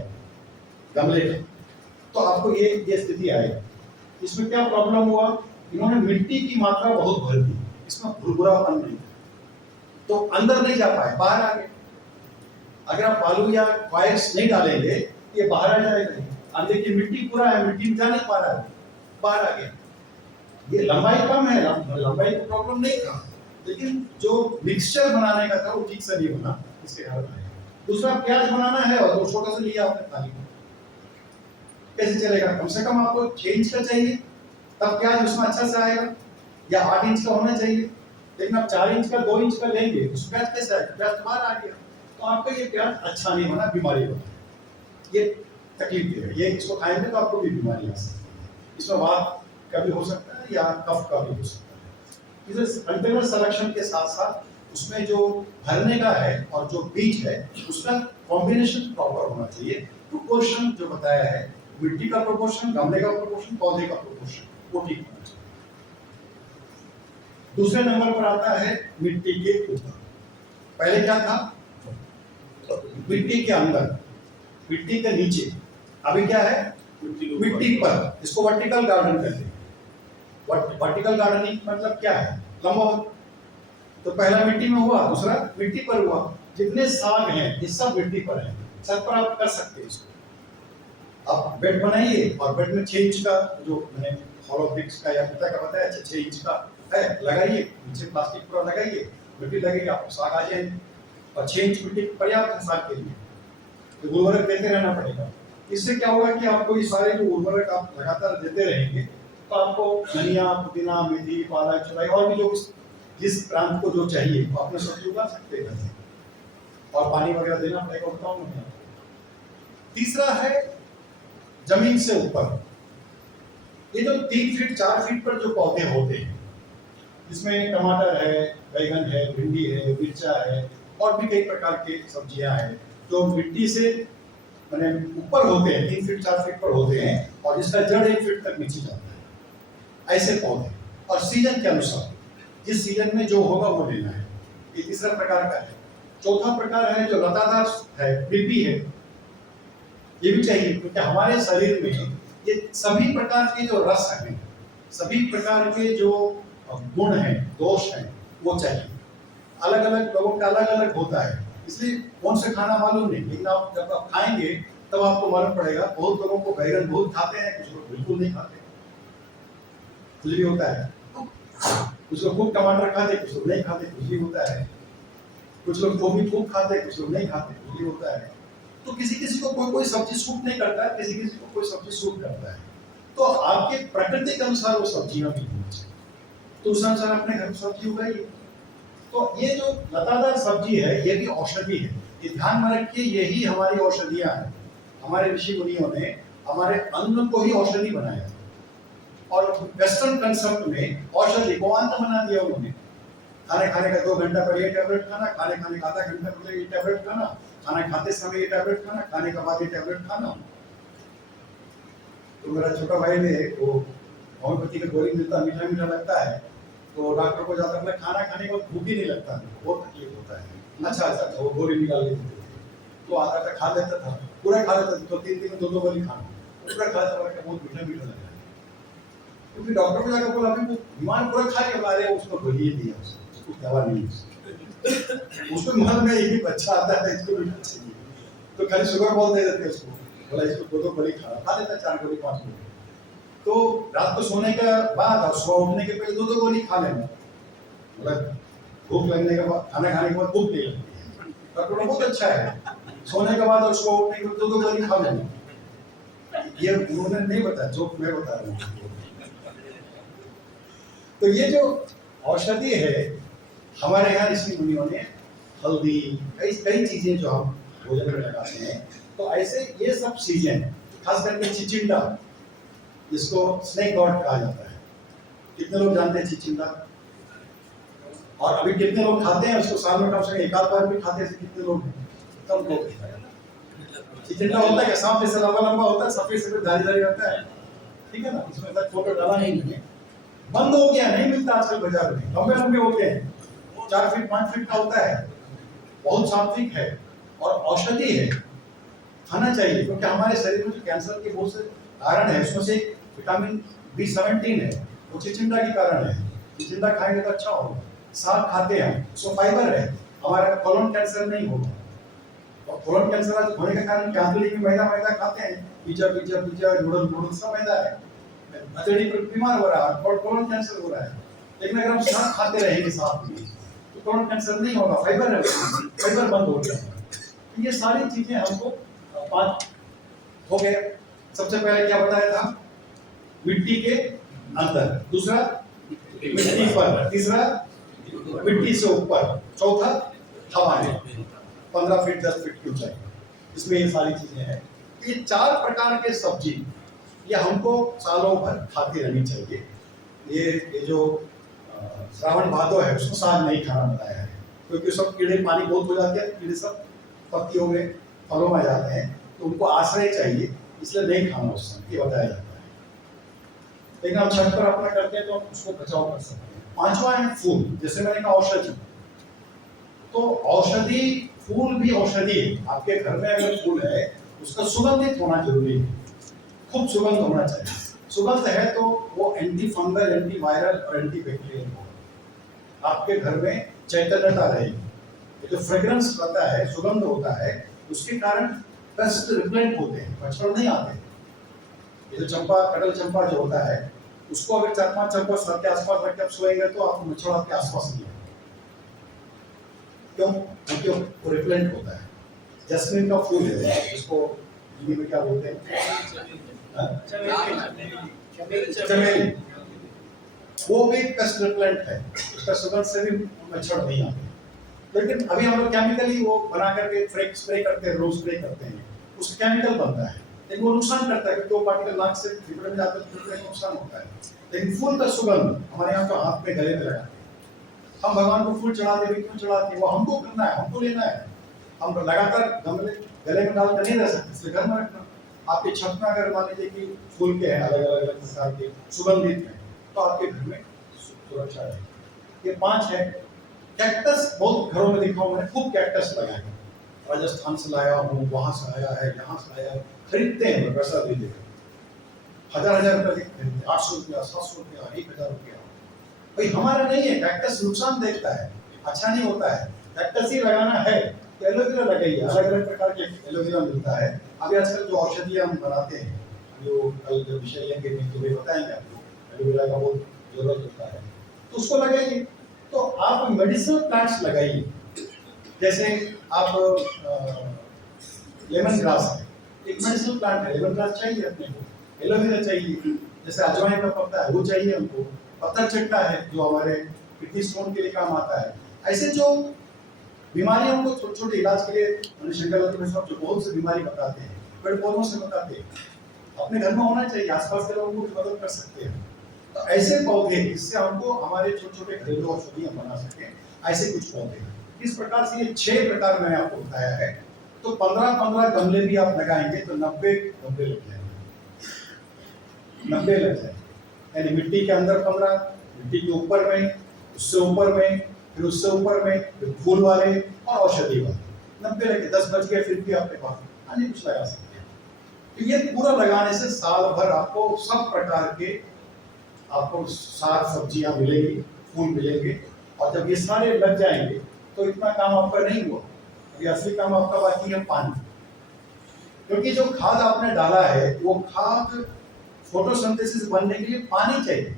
गमले का, तो आपको ये स्थिति आएगी। इसमें क्या प्रॉब्लम हुआ, इन्होंने मिट्टी की मात्रा बहुत भर दी, इसमें भुरभुरापन नहीं, तो अंदर नहीं जा पाए, बाहर आ गए। अगर आप बालू या वायर्स नहीं डालेंगे ये बाहर आ जाएगा। अंदर की मिट्टी पूरा है, मिट्टी में जा नहीं पा रहा है, बाहर आ गया। ये लंबाई कम है, लंबाई का प्रॉब्लम नहीं था, लेकिन जो मिक्सचर बनाने का था वो ठीक से नहीं बना, इसके कारण आया। दूसरा प्याज बनाना है और 2 छोटा सा लिया आपने थाली में, कैसे चलेगा? कम से कम आपको 6 इंच का चाहिए, तब प्याज उसमें अच्छा से आएगा, या 8 इंच का होना चाहिए। लेकिन आप 4 इंच का 2 इंच का लेंगे, उस प्याज कैसे आएगा? प्याज तो बाहर आ गया, तो आपका ये प्याज अच्छा नहीं बना, बीमारी बना, ये तकलीफ है। ये इसको खाएंगे तो आपको भी बीमारी आ सकती है। इसमें वात का भी हो सकता है या कफ का भी हो सकता है। इसे कंटेनर सिलेक्शन के साथ साथ उसमें जो भरने का है और जो बीज है उसका कॉम्बिनेशन प्रॉपर होना चाहिए। प्रोपोर्शन जो बताया है, मिट्टी का प्रोपोर्शन, गमले का प्रोपोर्शन, पौधे का प्रोपोर्शन, वो ठीक होना चाहिए। दूसरे नंबर पर आता है मिट्टी के ऊपर। पहले क्या था, मिट्टी के अंदर, मिट्टी के नीचे, अभी क्या है मिट्टी पर। इसको वर्टिकल गार्डन कहते हैं। वर्टिकल गार्डनिंग मतलब क्या है, लंबवत। तो पहला मिट्टी में हुआ, दूसरा मिट्टी पर हुआ। जितने साग हैं ये सब मिट्टी पर है, छत पर आप कर सकते हैं इसको। आप बेड बनाइए और बेड में 6 इंच का जो मैंने हॉलो ब्रिक्स का या पिता का बताया 6 इंच का है, लगाइए, नीचे प्लास्टिक पूरा लगाइए, मिट्टी लगेगी, आपको साग आ जाएंगे। और 6 इंच मिट्टी पर्याप्त है साग के लिए, तो उर्वरक देते रहना पड़ेगा। इससे क्या होगा कि आपको ये सारे जो उर्वरक आप लगातार देते रहेंगे, तो आपको धनिया, पुदीना, मेथी, पालक, चौलाई और भी जो जिस प्रांत को जो चाहिए वो अपने सब्जी उगा सकते हैं, और पानी वगैरह देना पड़ेगा, उतना नहीं। तीसरा है जमीन से ऊपर। ये जो 3 फीट 4 फीट पर जो पौधे होते हैं, जिसमें टमाटर है, बैगन है, भिंडी है, मिर्चा है और भी कई प्रकार के सब्जियां हैं, जो मिट्टी से मैंने ऊपर होते हैं, 3 फीट 4 फीट पर होते हैं, और जिसका जड़ 1 फीट तक नीचे जाता है, ऐसे पौधे। और सीजन के अनुसार जिस सीजन में जो होगा वो लेना है। ये तीसरा प्रकार का है। चौथा प्रकार है जो लतादार है, क्रीपी है, ये भी चाहिए, क्योंकि हमारे शरीर में ये सभी प्रकार के जो रस हैं, सभी प्रकार के जो गुण हैं, दोष हैं, वो चाहिए। अलग अलग लोगों का अलग अलग होता है, इसलिए कौन से खाना मालूम नहीं, लेकिन आप जब आप खाएंगे तब आपको मालूम पड़ेगा। बहुत लोगों को बैगन बहुत खाते हैं, कुछ लोग बिल्कुल नहीं खाते, कुछ भी होता है। कुछ लोग खूब टमाटर खाते, कुछ लोग नहीं खाते, कुछ भी होता है। कुछ लोग गोभी खूब खाते, कुछ लोग नहीं खाते, कुछ भी होता है। तो किसी किसी को कोई सब्जी सूट नहीं करता है, किसी किसी को कोई सब्जी सूट करता है। तो आपके प्रकृति के अनुसार वो सब्जियां भी होनी चाहिए, तो उस अनुसार अपने घर में सब्जी उगाइए। तो ये जो लतादार सब्जी है ये भी औषधि है, ये ध्यान में रखिए, यही हमारी औषधियां हैं। हमारे ऋषि मुनियों ने हमारे अन्न को ही औषधि बनाया, और वेस्टर्न कंसेप्ट में औषधि को अंत बना दिया उन्होंने। खाने खाने का 2 घंटा पर ये टैबलेट खाना, खाने खाने का आधा घंटा पहले ये टैबलेट खाना, खाना खाते समय ये टैबलेट खाना, खाने के बाद ये टैबलेट खाना। तो मेरा छोटा भाई ने वो होम्योपैथी का गोली मिलता, मीठा मीठा लगता है, तो डॉक्टर को जाकर मैं खाना खाने के बाद भूख ही नहीं लगता, बहुत तकलीफ होता है। अच्छा वो गोली निकाल के देते थे, तो आधा आधा खा लेता था, पूरा खा लेता था, तो 3 दिन में 2 गोली खाना, पूरा खा लेता था, बहुत मीठा मीठा लग रहा है। तो फिर डॉक्टर को जाकर बोला, अभी वो बीमार पूरा खा के अरे उसको गोली ही दिया, उसको दवा नहीं उसको मन में यही बच्चा आता है, इसको मीठा चाहिए, तो खाली शुगर बॉल दे देते उसको, बोला इसको 2 गोली खा लेता, 4 गोली 5 गोली। तो रात को सोने के बाद और सुबह उठने के पहले 2 गोली खा लेना, मतलब भूख लगने के बाद, खाना खाने के बाद भूख नहीं लगती है। डॉक्टर बहुत अच्छा है, सोने के बाद और सुबह उठने के बाद 2 गोली खा लेना। ये उन्होंने नहीं बताया, जो मैं बता रहा हूँ। तो ये जो औषधि है हमारे यहाँ ऋषि मुनियों ने हल्दी कई कई चीजें जो हम भोजन में लगाते हैं, तो ऐसे ये सब चीजें, खास करके चिचिंडा, जिसको स्नेक गॉड कहा जाता है, कितने लोग जानते हैं चिचिंडा? और अभी कितने लोग खाते हैं उसको? साल में कम से कम एक आध बार भी खाते हैं, कितने लोग हैं? कम लोग। चिचिंडा होता है क्या? सांप जैसा लंबा लंबा होता है, सफेद सफेद धारी धारी रहता है, ठीक है ना? इसमें तक फोटो डाला नहीं है, बंद हो गया, नहीं मिलता आजकल बाजार में। लंबे लंबे होते हैं, 4 फीट 5 फीट का होता है, बहुत सात्विक है और औषधि है, खाना चाहिए, क्योंकि हमारे शरीर में जो कैंसर के बहुत से कारण है, उसमें से विटामिन B17 है, वो चिचिंडा के कारण है। चिचिंडा खाएंगे तो अच्छा होगा। साग खाते हैं, उसमें फाइबर है, हमारा कोलोन कैंसर नहीं होगा। और कोलोन कैंसर आज होने के कारण कैथोलिक में मैदा मैदा खाते हैं, पिज्जा नूडल सब मैदा है, अतड़ी पर बीमार हो रहा है और कोलोन कैंसर हो रहा है। लेकिन अगर हम साग खाते रहेंगे साथ में, तो कोलोन कैंसर नहीं होगा, फाइबर है, फाइबर बंद हो गया। तो ये सारी चीजें हमको 5 हो गए। सबसे पहले क्या बताया था? मिट्टी के अंदर, दूसरा मिट्टी पर, तीसरा मिट्टी से ऊपर, चौथा हवा में 15 फीट 10 फीट की ऊंचाई, इसमें ये सारी चीजें हैं। ये 4 प्रकार के सब्जी ये हमको सालों भर खाती रहनी चाहिए। ये जो श्रावण भादो है उसमें साग नहीं खाना बताया है, क्योंकि सब कीड़े पानी बहुत हो जाते हैं, कीड़े सब पत्तियों में फलों में जाते हैं, तो उनको आश्रय चाहिए, इसलिए नहीं खाना उस समय, ये बताया जाता है। लेकिन हम छत पर अपना करते हैं तो हम उसको बचाव कर सकते हैं। 5वां है फूल, जैसे मैंने कहा औषधि, तो औषधि फूल भी औषधि है। आपके घर में अगर फूल है उसका सुगंधित होना जरूरी है, खूब सुगंध होना चाहिए। सुगंध है तो वो एंटी फंगल, एंटी वायरल और एंटी बैक्टीरियल होगा, आपके घर में चैतन्यता रहेगी। ये जो फ्रेग्रेंस रहता है, सुगंध होता है, उसके कारण पेस्ट रिपेलेंट होते हैं, मच्छर नहीं आते। ये जो चंपा, कटल चंपा जो होता है, उसको अगर 4-5 चंपा सर के आसपास रख के आप सोएंगे तो आपको मच्छर आपके आसपास नहीं आएगा। क्यों? क्योंकि वो रिपेलेंट होता है। जैस्मिन का फूल है, इसको हिंदी में क्या बोलते हैं? चमेली, वो भी पेस्ट रिपेलेंट है, उसका सुगंध से भी मच्छर नहीं आते। लेकिन अभी हम लोग केमिकली वो बना करके स्प्रे करते हैं, रोज स्प्रे करते हैं, उसका केमिकल बनता है, लेकिन वो नुकसान करता है, क्योंकि वो पार्टिकल नाक से फेफड़े में जाते हैं, नुकसान होता है। लेकिन फूल का सुगंध हमारे यहाँ तो हाथ में गले में लगाते हैं, हम भगवान को फूल चढ़ाते हैं, क्यों चढ़ाते हैं? वो हमको करना है, हमको लेना है। हम लगातार गले में डालकर नहीं रह सकते, इसलिए घर में रखना। आपके छत में अगर मान लीजिए कि फूल के हैं, अलग अलग प्रकार के सुगंधित हैं, तो आपके घर में सुरक्षा है। ये 5 है। कैक्टस बहुत घरों में देखा हूँ मैंने, खूब कैक्टस लगाए हैं, राजस्थान से लाया हूँ, वहां से आया है, यहाँ से आया है, खरीदते हैं पैसा दे देते, 1000 रुपये खरीदते, 800 रुपया, 700 रुपया, 1000 रुपया। भाई हमारा नहीं है, कैक्टस नुकसान देखता है, अच्छा नहीं होता है। कैक्टस ही लगाना है तो एलोवेरा लगाइए, अलग अलग प्रकार के एलोवेरा मिलता है। अभी आजकल जो औषधियाँ हम बनाते हैं, जो कल जो विषय लेंगे तो बताएंगे आपको, एलोवेरा का बहुत जरूरत होता है, तो उसको लगाइए। तो आप मेडिसिनल प्लांट्स लगाइए, जैसे आप लेमन ग्रास है, एक मेडिसिनल प्लांट है, लेमन ग्रास चाहिए अपने को, एलोवेरा चाहिए, जैसे अजवाइन का पत्ता है वो चाहिए हमको, पत्थर चट्टा है जो हमारे किडनी स्टोन के लिए काम आता है। ऐसे जो बीमारियों को छोटे छोटे इलाज के लिए शंकर में सब जो बहुत सी बीमारी बताते हैं, पेड़ पौधों से बताते हैं, अपने घर में होना चाहिए, आसपास के लोगों को भी मदद कर सकते हैं। तो ऐसे पौधे जिससे हमको हमारे छोटे छोटे घरेलू औषधियां बना सके, ऐसे कुछ पौधे। इस प्रकार से ये 6 प्रकार मैंने आपको बताया है। तो 15-15 गमले भी आप लगाएंगे तो 90 गमले लग जाएंगे, 90 लग जाएंगे। यानी मिट्टी के अंदर 15, मिट्टी के ऊपर में, उससे ऊपर में, फिर उससे ऊपर में, फिर फूल वाले और औषधि वाले। 90 लगे, 10 बच गए, फिर भी आपके पास अन्य कुछ लगा सकते हैं। तो ये पूरा लगाने से साल भर आपको सब प्रकार के आपको साग सब्जियां मिलेंगी, फूल मिलेंगे। और जब ये सारे लग जाएंगे तो इतना काम आपका नहीं हुआ। अभी असली काम आपका बाकी है पानी, क्योंकि जो खाद आपने डाला है वो खाद फोटोसिंथेसिस बनने के लिए पानी चाहिए।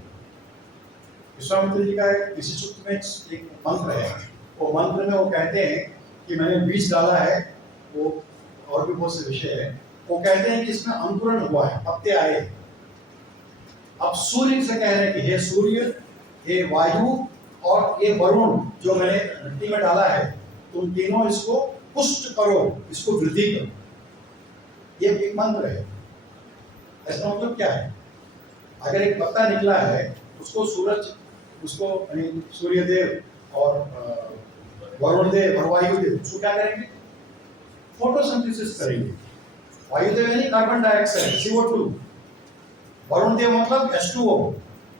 विश्वामित्र जी का किसी सूत्र में एक मंत्र है, वो मंत्र में वो कहते हैं कि मैंने बीज डाला है, वो और भी बहुत से विषय है, वो कहते हैं कि इसमें अंकुरण हुआ है, पत्ते आए। अब सूर्य से कह रहे हैं कि हे सूर्य, हे वायु और ये वरुण जो मैंने मिट्टी में डाला है, तुम तीनों इसको पुष्ट करो, इसको वृद्धि करो। ये एक मंत्र है। इसका मतलब क्या है? अगर एक पत्ता निकला है, उसको सूरज, उसको सूर्य देव और वरुण देव और वायु देव उसको क्या करेंगे? फोटोसिंथेसिस करेंगे। वायु देव यानी कार्बन डाइऑक्साइड CO2, वरुण देव मतलब H2O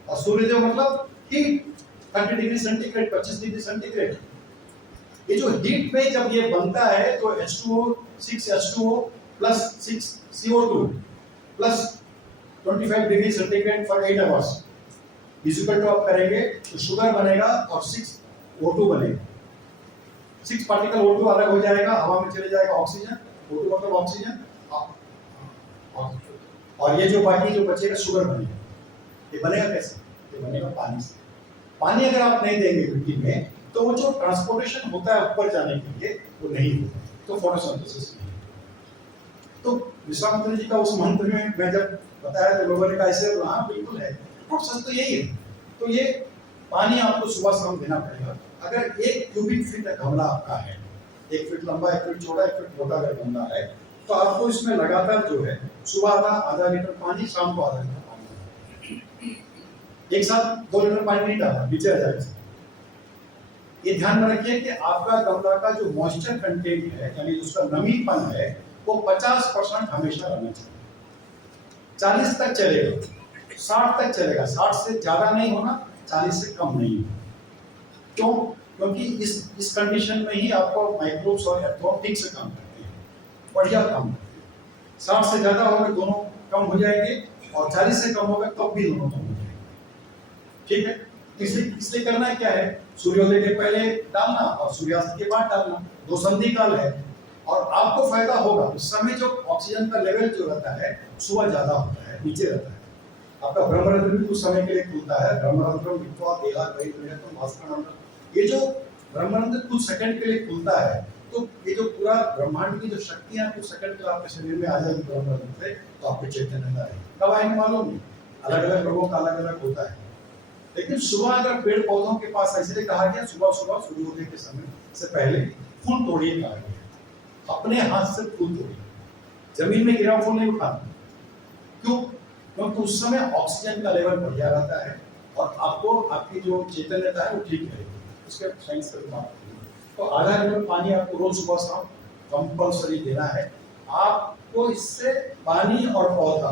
और सूर्य देव मतलब heat 30 degree centigrade, 25 degree centigrade. ये जो हीट में जब ये बनता है तो H2O 6H2O plus 6 CO2 plus 25 degree centigrade for 8 hours equal to आप करेंगे तो शुगर बनेगा और 6 O2 बनेगा। 6 पार्टिकल O2 अलग हो जाएगा, हवा में चले जाएगा ऑक्सीजन, O2 मतलब ऑक्सीजन, और ये जो बाकी जो बचेगा शुगर बनेगा। ये बनेगा कैसे? ये बनेगा पानी से। पानी अगर आप नहीं देंगे मिट्टी में तो वो जो ट्रांसपोर्टेशन होता है ऊपर जाने के लिए वो नहीं होगा, तो फोटोसिंथेसिस नहीं। तो विश्वामित्र जी का उस मंत्र में मैं जब बताया तो लोगों ने कहा ऐसे, तो हाँ बिल्कुल है, और सच तो यही है। तो ये पानी आपको सुबह शाम देना पड़ेगा। अगर 1 क्यूबिक फीट गमला आपका है, 1 फीट लंबा, 1 फीट चौड़ा, 1 फीट मोटा अगर गमला है, तो आपको इसमें लगातार जो है सुबह आधा लीटर पानी, शाम को आधा लीटर पानी, एक साथ 2 लीटर पानी नहीं डालना, नीचे आ जाएगा। ये ध्यान में रखिए कि आपका गमला का जो मॉइस्चर कंटेंट है, यानी उसका नमीपन है, वो 50% हमेशा रहना चाहिए। 40 तक चलेगा, 60 तक चलेगा, 60 से ज्यादा नहीं होना, 40 से कम नहीं होना। क्यों? क्योंकि इस कंडीशन में ही आपको माइक्रोब्स और एर्थोन ठीक से काम करते हैं, बढ़िया काम करते हैं। 60 से ज्यादा होगा दोनों कम हो जाएंगे, और 40 से कम होगा तब भी दोनों कम हो जाएंगे। ठीक है? इसलिए करना क्या है? सूर्योदय के पहले डालना और सूर्यास्त के बाद डालना, 2 संधि काल है। और आपको फायदा होगा, उस समय जो ऑक्सीजन का लेवल जो रहता है सुबह ज्यादा होता है, नीचे रहता है। आपका ब्रह्मरंध्र भी कुछ समय के लिए खुलता है, ब्रह्मरंध्र विक्वा देहा तो भास्कर, ये जो ब्रह्मरंध्र कुछ सेकंड के लिए खुलता है, तो ये जो पूरा ब्रह्मांड की जो शक्तियां कुछ सेकंड के आपके शरीर में आ जाएगी ब्रह्मरंध्र से, तो आपको चैतन्यता है। कब आएंगे मालूम नहीं, अलग अलग लोगों का अलग अलग होता है। लेकिन सुबह अगर पेड़ पौधों के पास, इसलिए कहा गया सुबह सुबह सूर्योदय के समय से पहले फूल तोड़िए, कहा गया अपने हाथ से फूल तोड़िए, जमीन में गिरा फूल नहीं उठाना। क्यों? क्योंकि उस समय ऑक्सीजन का लेवल बढ़िया रहता है और आपको आपकी जो चैतन्यता है वो ठीक रहेगी। उसके साइंस का बात, तो आधा लीटर पानी आपको रोज सुबह शाम कंपल्सरी देना है। आपको इससे पानी और पौधा,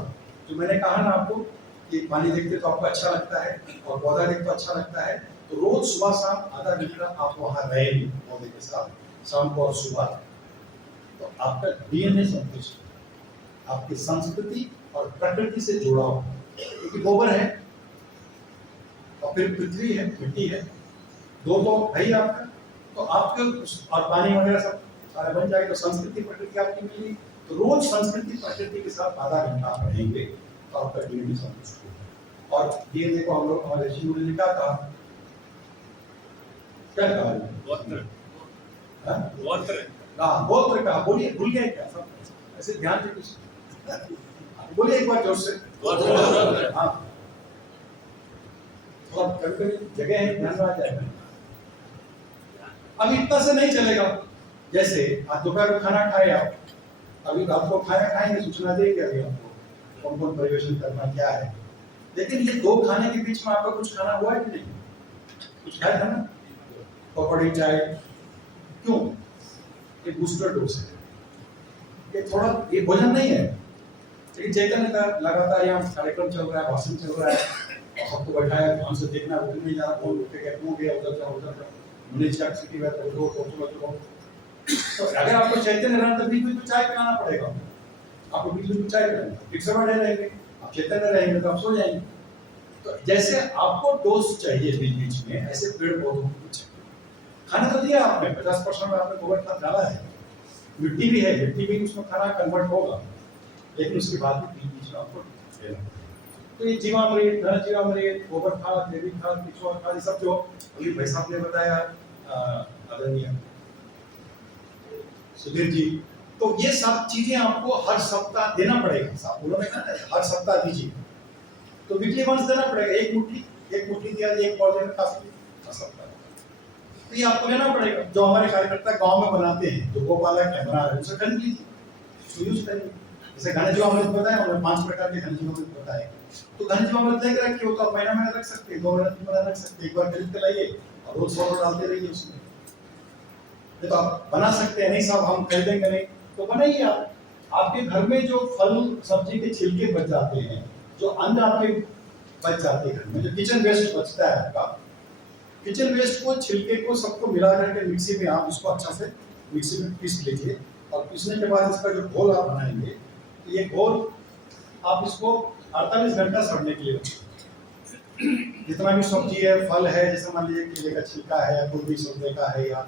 जो मैंने कहा ना आपको कि पानी देखते तो आपको अच्छा लगता है और पौधा देखते तो अच्छा लगता है, तो रोज सुबह शाम आधा लीटर आप वहां रहेंगे पौधे के साथ, शाम को और सुबह, तो आपका डीएनए संतुष्ट, आपकी संस्कृति और प्रकृति से जुड़ा हो। क्योंकि गोबर है और फिर पृथ्वी है, मिट्टी है, दो तो है ही आपका, तो आपके और पानी वगैरह सब सारे बन जाएगा, तो संस्कृति प्रकृति आपकी मिलेगी। तो रोज संस्कृति प्रकृति के साथ आधा घंटा आप रहेंगे तो आपका डीएनए संतुष्ट होगा। और डीएनए को हम लोग हमारे ऋषि मुनि ने क्या कहा? क्या कहा? गोत्र। हाँ, गोत्र कहा। बोलिए, भूल गए क्या सब? ऐसे ध्यान से कुछ बोलिए एक बार जोर से। हाँ, थोड़ा कभी जगह है, ध्यान में आ जाएगा। अब इतना से नहीं चलेगा। जैसे आज दोपहर को खाना खाए आप, अभी रात को खाना खाएंगे, सूचना देंगे अभी आपको कौन कौन परिवेशन करना क्या है। लेकिन ये 2 खाने के बीच में आपका कुछ खाना हुआ है कि नहीं? कुछ खाया था ना, पकौड़ी चाय। क्यों? ये बूस्टर डोज है, ये थोड़ा, ये भोजन नहीं है। लेकिन चैतन्य का लगातार यहाँ कार्यक्रम चल रहा है, भाषण चल रहा है, सबको बैठाया, ध्यान से देखना, उधर नहीं जाना, कौन उठेगा, क्यों गया, उधर जाओ, उधर जाओ, मैंने चेक सिटी में तो उधर। तो अगर आपको चैतन्य रहना तो बीच में तो चाय पिलाना पड़ेगा, आपको बीच में चाय पिलाना, ठीक से बैठे रहेंगे, आप चैतन्य रहेंगे तो आप सो जाएंगे। तो जैसे आपको डोज चाहिए बीच बीच में, ऐसे पेड़ पौधों को चाहिए। खाना तो दिया आपने, 50% आपने गोबर खाद डाला है, मिट्टी भी है, मिट्टी भी उसमें खाना कन्वर्ट होगा, लेकिन उसके बाद भी बीच बीच में आपको देना। तो ये जीवामृत, घन जीवामृत, गोबर खाद, जैविक खाद, केंचुआ खाद, ये सब जो अभी भाई साहब ने बताया, आदरणीय सुधीर जी, तो ये सब चीजें आपको हर सप्ताह देना पड़ेगा। साहब उन्होंने कहा ना हर सप्ताह दीजिए, तो वीकली वंस देना पड़ेगा। एक मुट्ठी दिया, एक पौधे में काफी हर सप्ताह, तो ये आपको लेना पड़ेगा। जो हमारे कार्यकर्ता गांव में बनाते हैं, जो गोपालक है बना रहे हैं, उसे खरीद लीजिए, यूज करिए। जैसे घन जीवामृत बताया उन्होंने, 5 प्रकार के घन जीवामृत बताए, तो घन जीवामृत लेकर रखिए, वो तो आप महीना रख सकते हैं, 2 महीने 3 महीने रख सकते हैं, एक बार खरीद के लाइए और रोज फॉलो डालते रहिए उसमें। ये तो आप बना सकते हैं, नहीं साहब हम खरीदेंगे नहीं, तो बनाइए आप। आपके घर में जो फल सब्जी के छिलके बच जाते हैं, जो अन्न आपके बच जाते हैं घर में, जो किचन वेस्ट बचता है आपका, किचन वेस्ट को, छिलके को, सबको मिला करके मिक्सी में आप इसको अच्छा से मिक्सी में पीस लीजिए, और पीसने के बाद इसका जो घोल आप बनाएंगे, तो ये घोल आप इसको 48 घंटा सड़ने के लिए रखिए। जितना भी सब्जी है, फल है, जैसे मान लीजिए केले का छिलका है, या गोभी सब्जी का है, या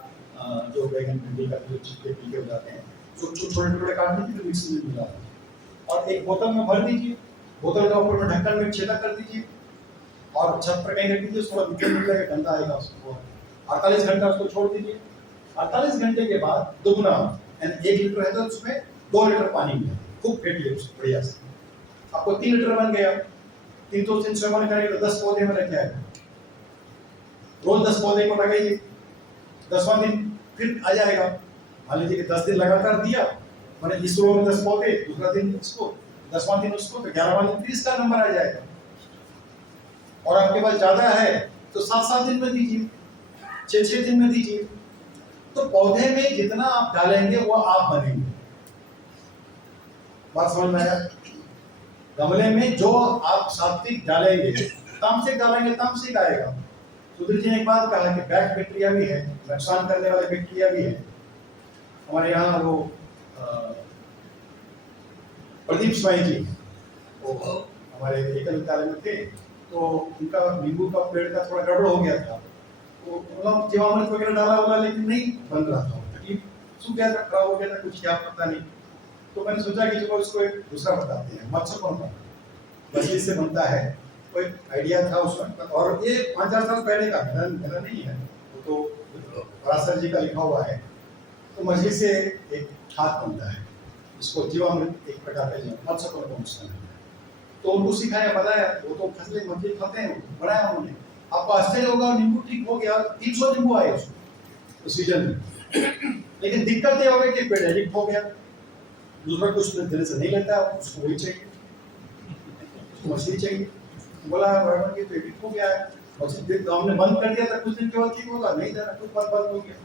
जो बैगन भिंडी का जो छिलके पीले हो जाते हैं, तो छोटे टुकड़े काट दीजिए, तो मिक्सी में मिला दीजिए और एक बोतल में भर दीजिए। बोतल का ऊपर में ढक्कन में छेदा कर दीजिए और छत पर कहीं रख दीजिए, उसको निकलने का गंदा आएगा, उसको 48 घंटा उसको छोड़ दीजिए। 48 घंटे के बाद दोगुना, यानी 1 लीटर है तो उसमें 2 लीटर पानी में खूब फेंटिए उसको बढ़िया से, आपको 3 लीटर बन गया। 3 तो 3 सेवन करेंगे तो 10 पौधे में लग जाएगा, रोज 10 पौधे को लगाइए, 10वां दिन फिर आ जाएगा। मान लीजिए कि 10 दिन लगातार दिया, मैंने इस रो में 10 पौधे, दूसरा दिन इसको, 10वां दिन उसको, तो 11वां दिन फिर इसका नंबर आ जाएगा। और आपके पास ज्यादा है तो 7-7 दिन में दीजिए, 6-6 दिन में दीजिए। तो पौधे में जितना आप डालेंगे वो आप बनेंगे। बात समझ में आया? गमले में जो आप सात्विक डालेंगे, तामसिक डालेंगे, तामसिक आएगा। सुधीर जी ने एक बात कहा कि बैक बैक्टीरिया भी है, नुकसान करने वाले बैक्टीरिया भी है। हमारे यहाँ वो प्रदीप स्वाई जी, वो हमारे एकल विद्यालय में थे, तो उनका नींबू का पेड़ का थोड़ा गड़बड़ हो गया था, तो मतलब जीवामृत वगैरह डाला होगा लेकिन नहीं बन रहा था, सूख गया था, खराब हो गया था, कुछ क्या पता नहीं। तो मैंने सोचा कि चलो इसको एक दूसरा बताते हैं, मत्स्य कौन का मछली से बनता है, कोई आइडिया था उसमें। और ये 5-4 साल पहले का, मेरा नहीं है, वो तो पराशर जी का लिखा हुआ है। तो मछली से एक खाद बनता है, इसको जीवामृत एक प्रकार का मत्स्य कौन है, तो उनको सिखाया, बताया, वो तो फसले मछली खाते हैं, बनाया उन्होंने। आपको आश्चर्य होगा, नींबू ठीक हो गया, 300 नींबू आए उसको उस सीजन में। लेकिन दिक्कत ये हो गई कि पेड़ एडिक्ट हो गया, दूसरा कुछ देने से नहीं लेता, उसको वही चाहिए, उसको मछली चाहिए। बोला बराबर की तो एडिक्ट हो गया है, मछली तो हमने बंद कर दिया था, कुछ दिन के बाद ठीक होगा, नहीं था, कुछ बंद हो गया।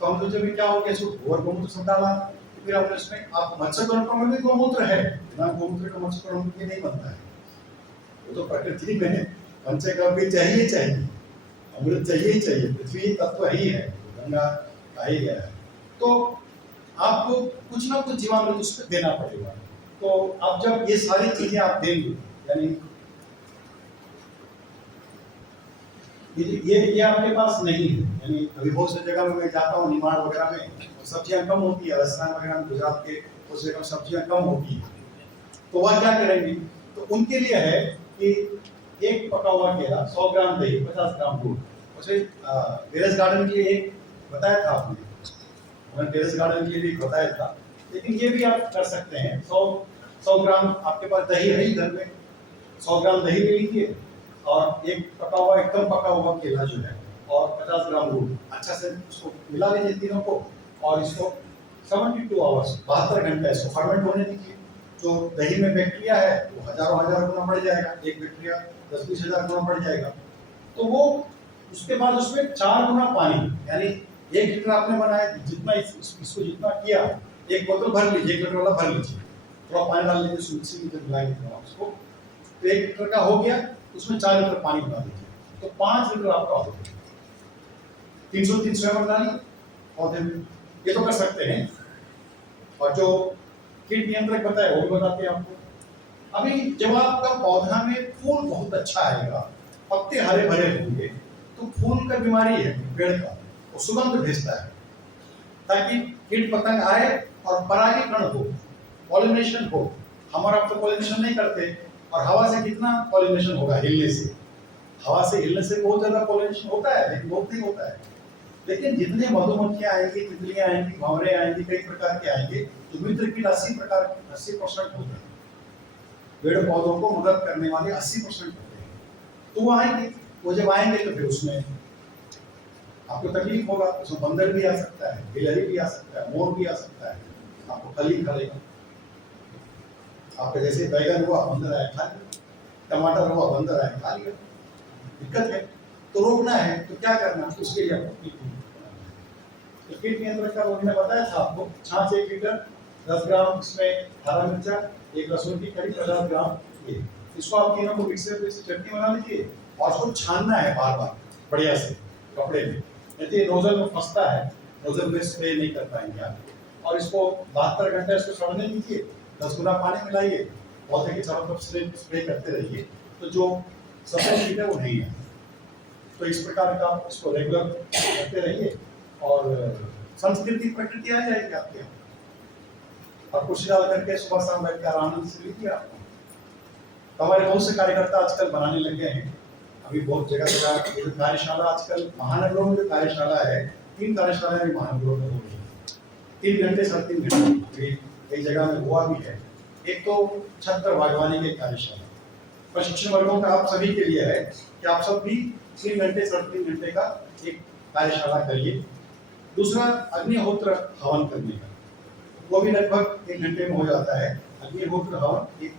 तो हम सोचे क्या हो गया, गोबर गोमूत्र सब डाला, फिर हमने इसमें, आप मत्स्य कणकों में भी गोमूत्र है, बिना गोमूत्र का मत्स्य कणकों नहीं बनता है, वो तो प्रकृति में है। पंचगव्य भी चाहिए, अमृत चाहिए, पृथ्वी तत्व ही है, गंगा आ ही गया है, तो आपको कुछ ना कुछ जीवामृत उस पर देना पड़ेगा। तो अब जब ये सारी चीजें आप देंगे, यानी ये आपके पास नहीं है, यानी अभी बहुत सी जगह में मैं जाता हूँ, निमाड़ वगैरह में सब्जियां कम होती है, राजस्थान वगैरह में, गुजरात के उस जगह सब्जियां कम होती है, तो वह क्या करेंगे, तो उनके लिए है कि एक पका हुआ केला, 100 ग्राम दही, 50 ग्राम दूध। उसे टेरेस गार्डन के लिए एक बताया था आपने, मैंने टेरेस गार्डन के लिए बताया था, लेकिन ये भी आप कर सकते हैं। 100 ग्राम आपके पास दही है ही घर में, 100 ग्राम दही ले लीजिए और एक पका हुआ, एकदम पका हुआ केला जो है, और 50 ग्राम दूध, अच्छा से उसको मिला लीजिए तीनों को, और इसको 72 आवर्स, 72 घंटे इसको फर्मेंट होने दीजिए। जो दही में बैक्टीरिया है वो हजारों गुना बढ़ जाएगा, एक बैक्टीरिया 10-20 हजार गुना बढ़ जाएगा। तो वो उसके बाद उसमें 4 गुना पानी, यानी 1 लीटर आपने बनाया, जितना इसको जितना किया, एक बोतल भर लीजिए, 1 लीटर वाला भर लीजिए, थोड़ा पानी डाल लीजिए, मिक्सी में मिलाएंगे उसको, तो 1 लीटर का हो गया। उसमें 4 लीटर पानी बना दीजिए, तो 5 लीटर आपका हो गया। 300 ml डालिए पौधे में, ये तो कर सकते हैं। और जो कीट नियंत्रक बताए वो भी बताते हैं आपको। अभी जब आपका पौधा में फूल बहुत अच्छा आएगा, पत्ते हरे भरे होंगे, तो फूल का बीमारी है पेड़ का, वो सुगंध भेजता है ताकि कीट पतंग आए और परागीकरण हो, पॉलिनेशन हो। हमारा आप तो पॉलिनेशन नहीं करते, और हवा से कितना पॉलिनेशन होगा? हिलने से, हवा से हिलने से बहुत ज्यादा पॉलिनेशन होता है, लेकिन बहुत नहीं होता है। लेकिन जितने मधुमक्खियां आएंगी, तितलियां आएंगी, भंवरे आएंगी, कई प्रकार के आएंगे, तो मित्र कीट 80% होते हैं। पेड़ पौधों को मदद करने वाले 80% होते हैं। तो वो आएंगे, वो जब आएंगे तो फिर उसमें आपको तकलीफ होगा। उसमें बंदर भी आ सकता है, गिलहरी भी आ सकता है, मोर भी आ सकता है, आपको खली खा लेगा। आपके जैसे बैगन हुआ, बंदर आया खा लिया, टमाटर हुआ, बंदर आया खा लिया। दिक्कत है, तो रोकना है तो क्या करना? उसके लिए आपको कीट नियंत्रण का मैंने बताया था आपको। छाछ 1 लीटर, 10 ग्राम इसमें हरा मिर्चा, 1 लहसुन की कड़ी, 50 ग्राम ये। इसको आप तीनों को मिक्सर में से चटनी बना लीजिए, और उसको छानना है बार बार बढ़िया से कपड़े में, नहीं तो ये नोजल में फंसता है, नोजल में स्प्रे नहीं कर पाएंगे आप। और इसको 72 घंटे इसको सड़ने दीजिए, 10 गुना पानी मिलाइए, पौधे के चारों तरफ स्प्रे करते रहिए, तो जो सफेद कीट है वो नहीं है। तो इस प्रकार का आप इसको रेगुलर करते रहिए, और संस्कृति प्रकृति आ जाएगी आपके यहाँ। और कुर्सी डाल करके सुबह शाम बैठ कर आनंद से लीजिए आप। तो हमारे बहुत से कार्यकर्ता आजकल बनाने लगे हैं। अभी बहुत जगह जगह ये कार्यशाला, आजकल महानगरों में जो कार्यशाला है, 3 कार्यशालाएं भी महानगरों में हो रही है, 3 घंटे 3.5 घंटे कई जगह में हुआ भी है। एक तो छत पर बागवानी की कार्यशाला प्रशिक्षण वर्गों का आप सभी के लिए है कि आप सब भी 3 घंटे 3.5 घंटे का एक कार्यशाला करिए। दूसरा अग्निहोत्र हवन करने का, वो भी लगभग 1 घंटे में हो जाता है। अग्निहोत्र हवन एक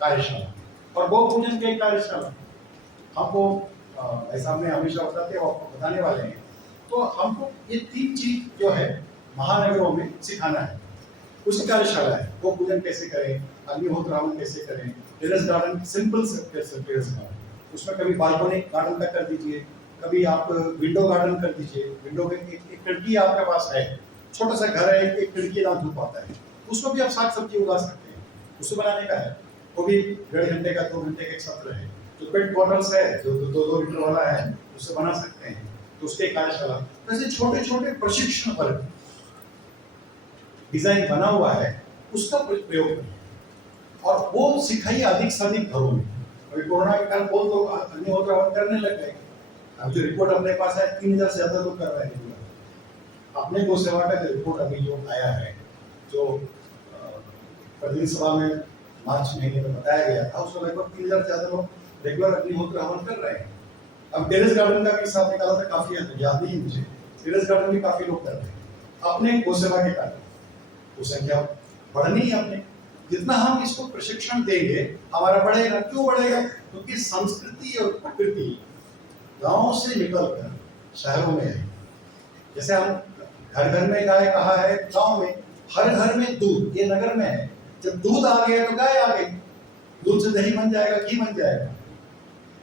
कार्यशाला, और गौ पूजन की एक कार्यशाला। हमको ऐसा हमने हमेशा बताते हैं, आपको बताने वाले हैं। तो हमको ये 3 चीज जो है महानगरों में सिखाना है। उसकी कार्यशाला है, गौ पूजन कैसे करें, अग्निहोत्र हवन कैसे करें, टेरेस गार्डन सिंपल से टेरेस गार्डन, उसमें कभी बालकनी गार्डन तक कर दीजिए, कभी आप विंडो गार्डन कर दीजिए। विंडो में एक खिड़की आपके पास है, छोटा सा घर है, एक खिड़की ना धूप आता है, उसमें भी आप साग सब्जी उगा सकते हैं। उसे बनाने का है, वो भी 1.5 घंटे का 2 घंटे का एक सत्र है। जो पेट बॉटल्स है जो 2 लीटर वाला है, उससे बना सकते हैं, तो उसके कार्यशाला। ऐसे छोटे छोटे प्रशिक्षण पर डिजाइन बना हुआ है, उसका प्रयोग करिए, और वो सिखाइए अधिक से अधिक घरों में। अभी कोरोना के कारण बहुत लोग अग्निहोत्र हवन करने लग गए। अब जो रिपोर्ट अपने पास है, 3000 से ज्यादा लोग कर रहे हैं। अपने गौ सेवा का जो रिपोर्ट अभी जो आया है, जो प्रतिनिधि सभा में मार्च महीने में बताया गया था, उसमें लगभग 3000 से ज्यादा लोग रेगुलर अग्निहोत्र हवन कर रहे हैं। अब टेरेस गार्डन का भी हिसाब निकाला था, काफी है, याद नहीं मुझे, टेरेस गार्डन भी काफी लोग कर रहे हैं अपने गौ सेवा के कारण। वो संख्या बढ़नी है अपने, जितना हम इसको प्रशिक्षण देंगे हमारा बढ़ेगा। क्यों बढ़ेगा? क्योंकि संस्कृति और प्रकृति गांव से निकलकर शहरों में है। जैसे हम घर घर में गाय कहा है, गांव में हर घर में दूध, ये नगर में है। जब दूध आ गया तो गाय आ गई, दूध से दही बन जाएगा, घी बन जाएगा।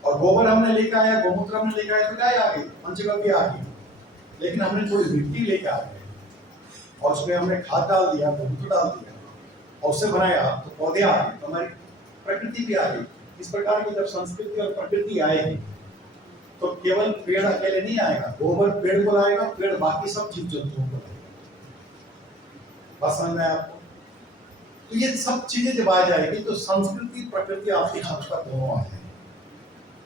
और गोबर हमने लेकर आया, गोमूत्र हमने लेकर आया तो गाय आ गई, पंचगव्य आ गई। लेकिन हमने थोड़ी मिट्टी लेकर आ गए, और उसमें हमने खाद डाल दिया, गोमूत्र डाल दिया, और उससे बनाया तो पौधे आ गए, तो हमारी प्रकृति भी आ गई। इस प्रकार की जब संस्कृति और प्रकृति आएगी, तो केवल पेड़ अकेले नहीं आएगा, गोबर पेड़ को लाएगा, पेड़ बाकी सब जीव जंतुओं को लाएगा। बात समझ में आपको? तो ये सब चीजें जब आ जाएगी तो संस्कृति प्रकृति आपकी छत पर दोनों आ जाएंगे।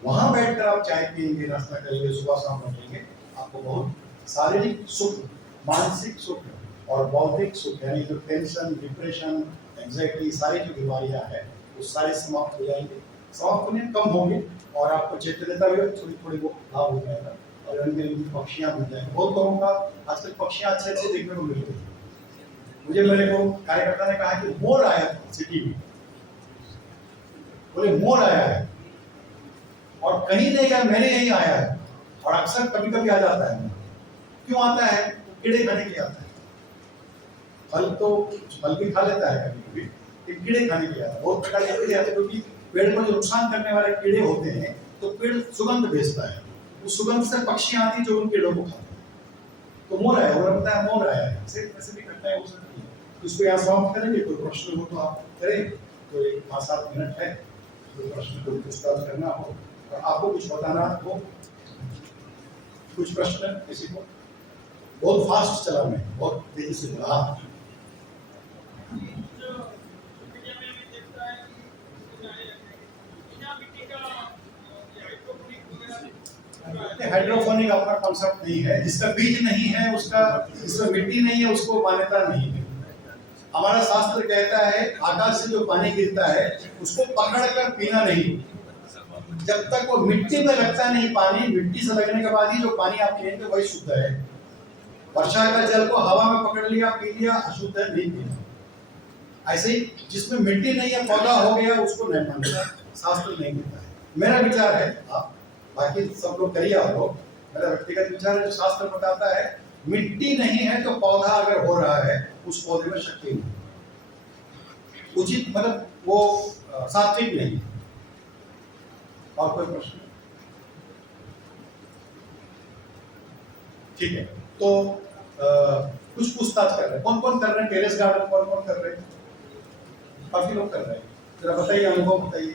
वहां बैठकर आप चाय पियेंगे, नाश्ता करेंगे, सुबह शाम बैठेंगे, आपको बहुत शारीरिक सुख, मानसिक सुख और बौद्धिक सुख, यानी जो टेंशन, डिप्रेशन, एंजाइटी, सारी जो बीमारियां हैं वो सारे समाप्त हो जाएंगे, समाप्त होने कम होंगे, और आपको चैतन्यता भी थोड़ी थोड़ी वो लाभ हो जाएगा, और रंग बिरंगी पक्षियां मिल जाएंगी। बहुत लोगों का आजकल पक्षियां अच्छे अच्छे देखने को मिल रही है। मुझे मेरे को कार्यकर्ता ने कहा कि मोर आया था सिटी में, बोले मोर आया है, और कहीं नहीं गया, मैंने यही आया है, और अक्सर कभी कभी आ जाता है। क्यों आता है? कीड़े खाने के लिए आता है। फल तो फल भी खा लेता है कभी कभी, लेकिन कीड़े खाने के लिए आता है। बहुत प्रकार के कीड़े आते हैं, क्योंकि पेड़ को जो नुकसान करने वाले कीड़े होते हैं तो पेड़ सुगंध भेजता है, उस सुगंध से पक्षी आती है जो उन पेड़ों को खाते हैं। तो मोर आया, और बताया मोर आया है, ऐसे भी घटनाएं हो सकती है। इसको यहाँ समाप्त करेंगे, कोई प्रश्न हो तो आप करें, तो एक 5-7 मिनट है, कोई प्रश्न कोई विस्तार करना हो और आपको कुछ बताना हो, कुछ प्रश्न किसी को? बहुत फास्ट चला मैं, बहुत तेजी से चला। हाइड्रोपोनिक अपना कॉन्सेप्ट नहीं है, जिसका बीज नहीं है उसका, जिसमें मिट्टी नहीं है उसको मान्यता नहीं है। हमारा शास्त्र कहता है आकाश से जो पानी गिरता है उसको पकड़कर पीना नहीं, जब तक वो मिट्टी में लगता नहीं पानी, मिट्टी से लगने के बाद ही जो पानी आप पिएंगे वही शुद्ध है। वर्षा का जल को हवा में पकड़ लिया, पी लिया, अशुद्ध है, नहीं पीना। ऐसे ही जिसमें मिट्टी नहीं है, पौधा हो गया, उसको नहीं मानता, शास्त्र नहीं कहता है। मेरा विचार है, आप बाकी सब लोग करिए, आप लोग, मेरा व्यक्तिगत विचार है, जो शास्त्र बताता है मिट्टी नहीं है तो पौधा अगर हो रहा है उस पौधे में शक्ति नहीं, उचित मतलब वो सात्विक नहीं। और कोई प्रश्न? ठीक है, तो कुछ पूछताछ कर रहे हैं, कौन कौन कर रहे हैं? टेरेस गार्डन कौन कौन कर रहे हैं? काफी लोग कर रहे हैं, जरा बताइए, अनुभव बताइए।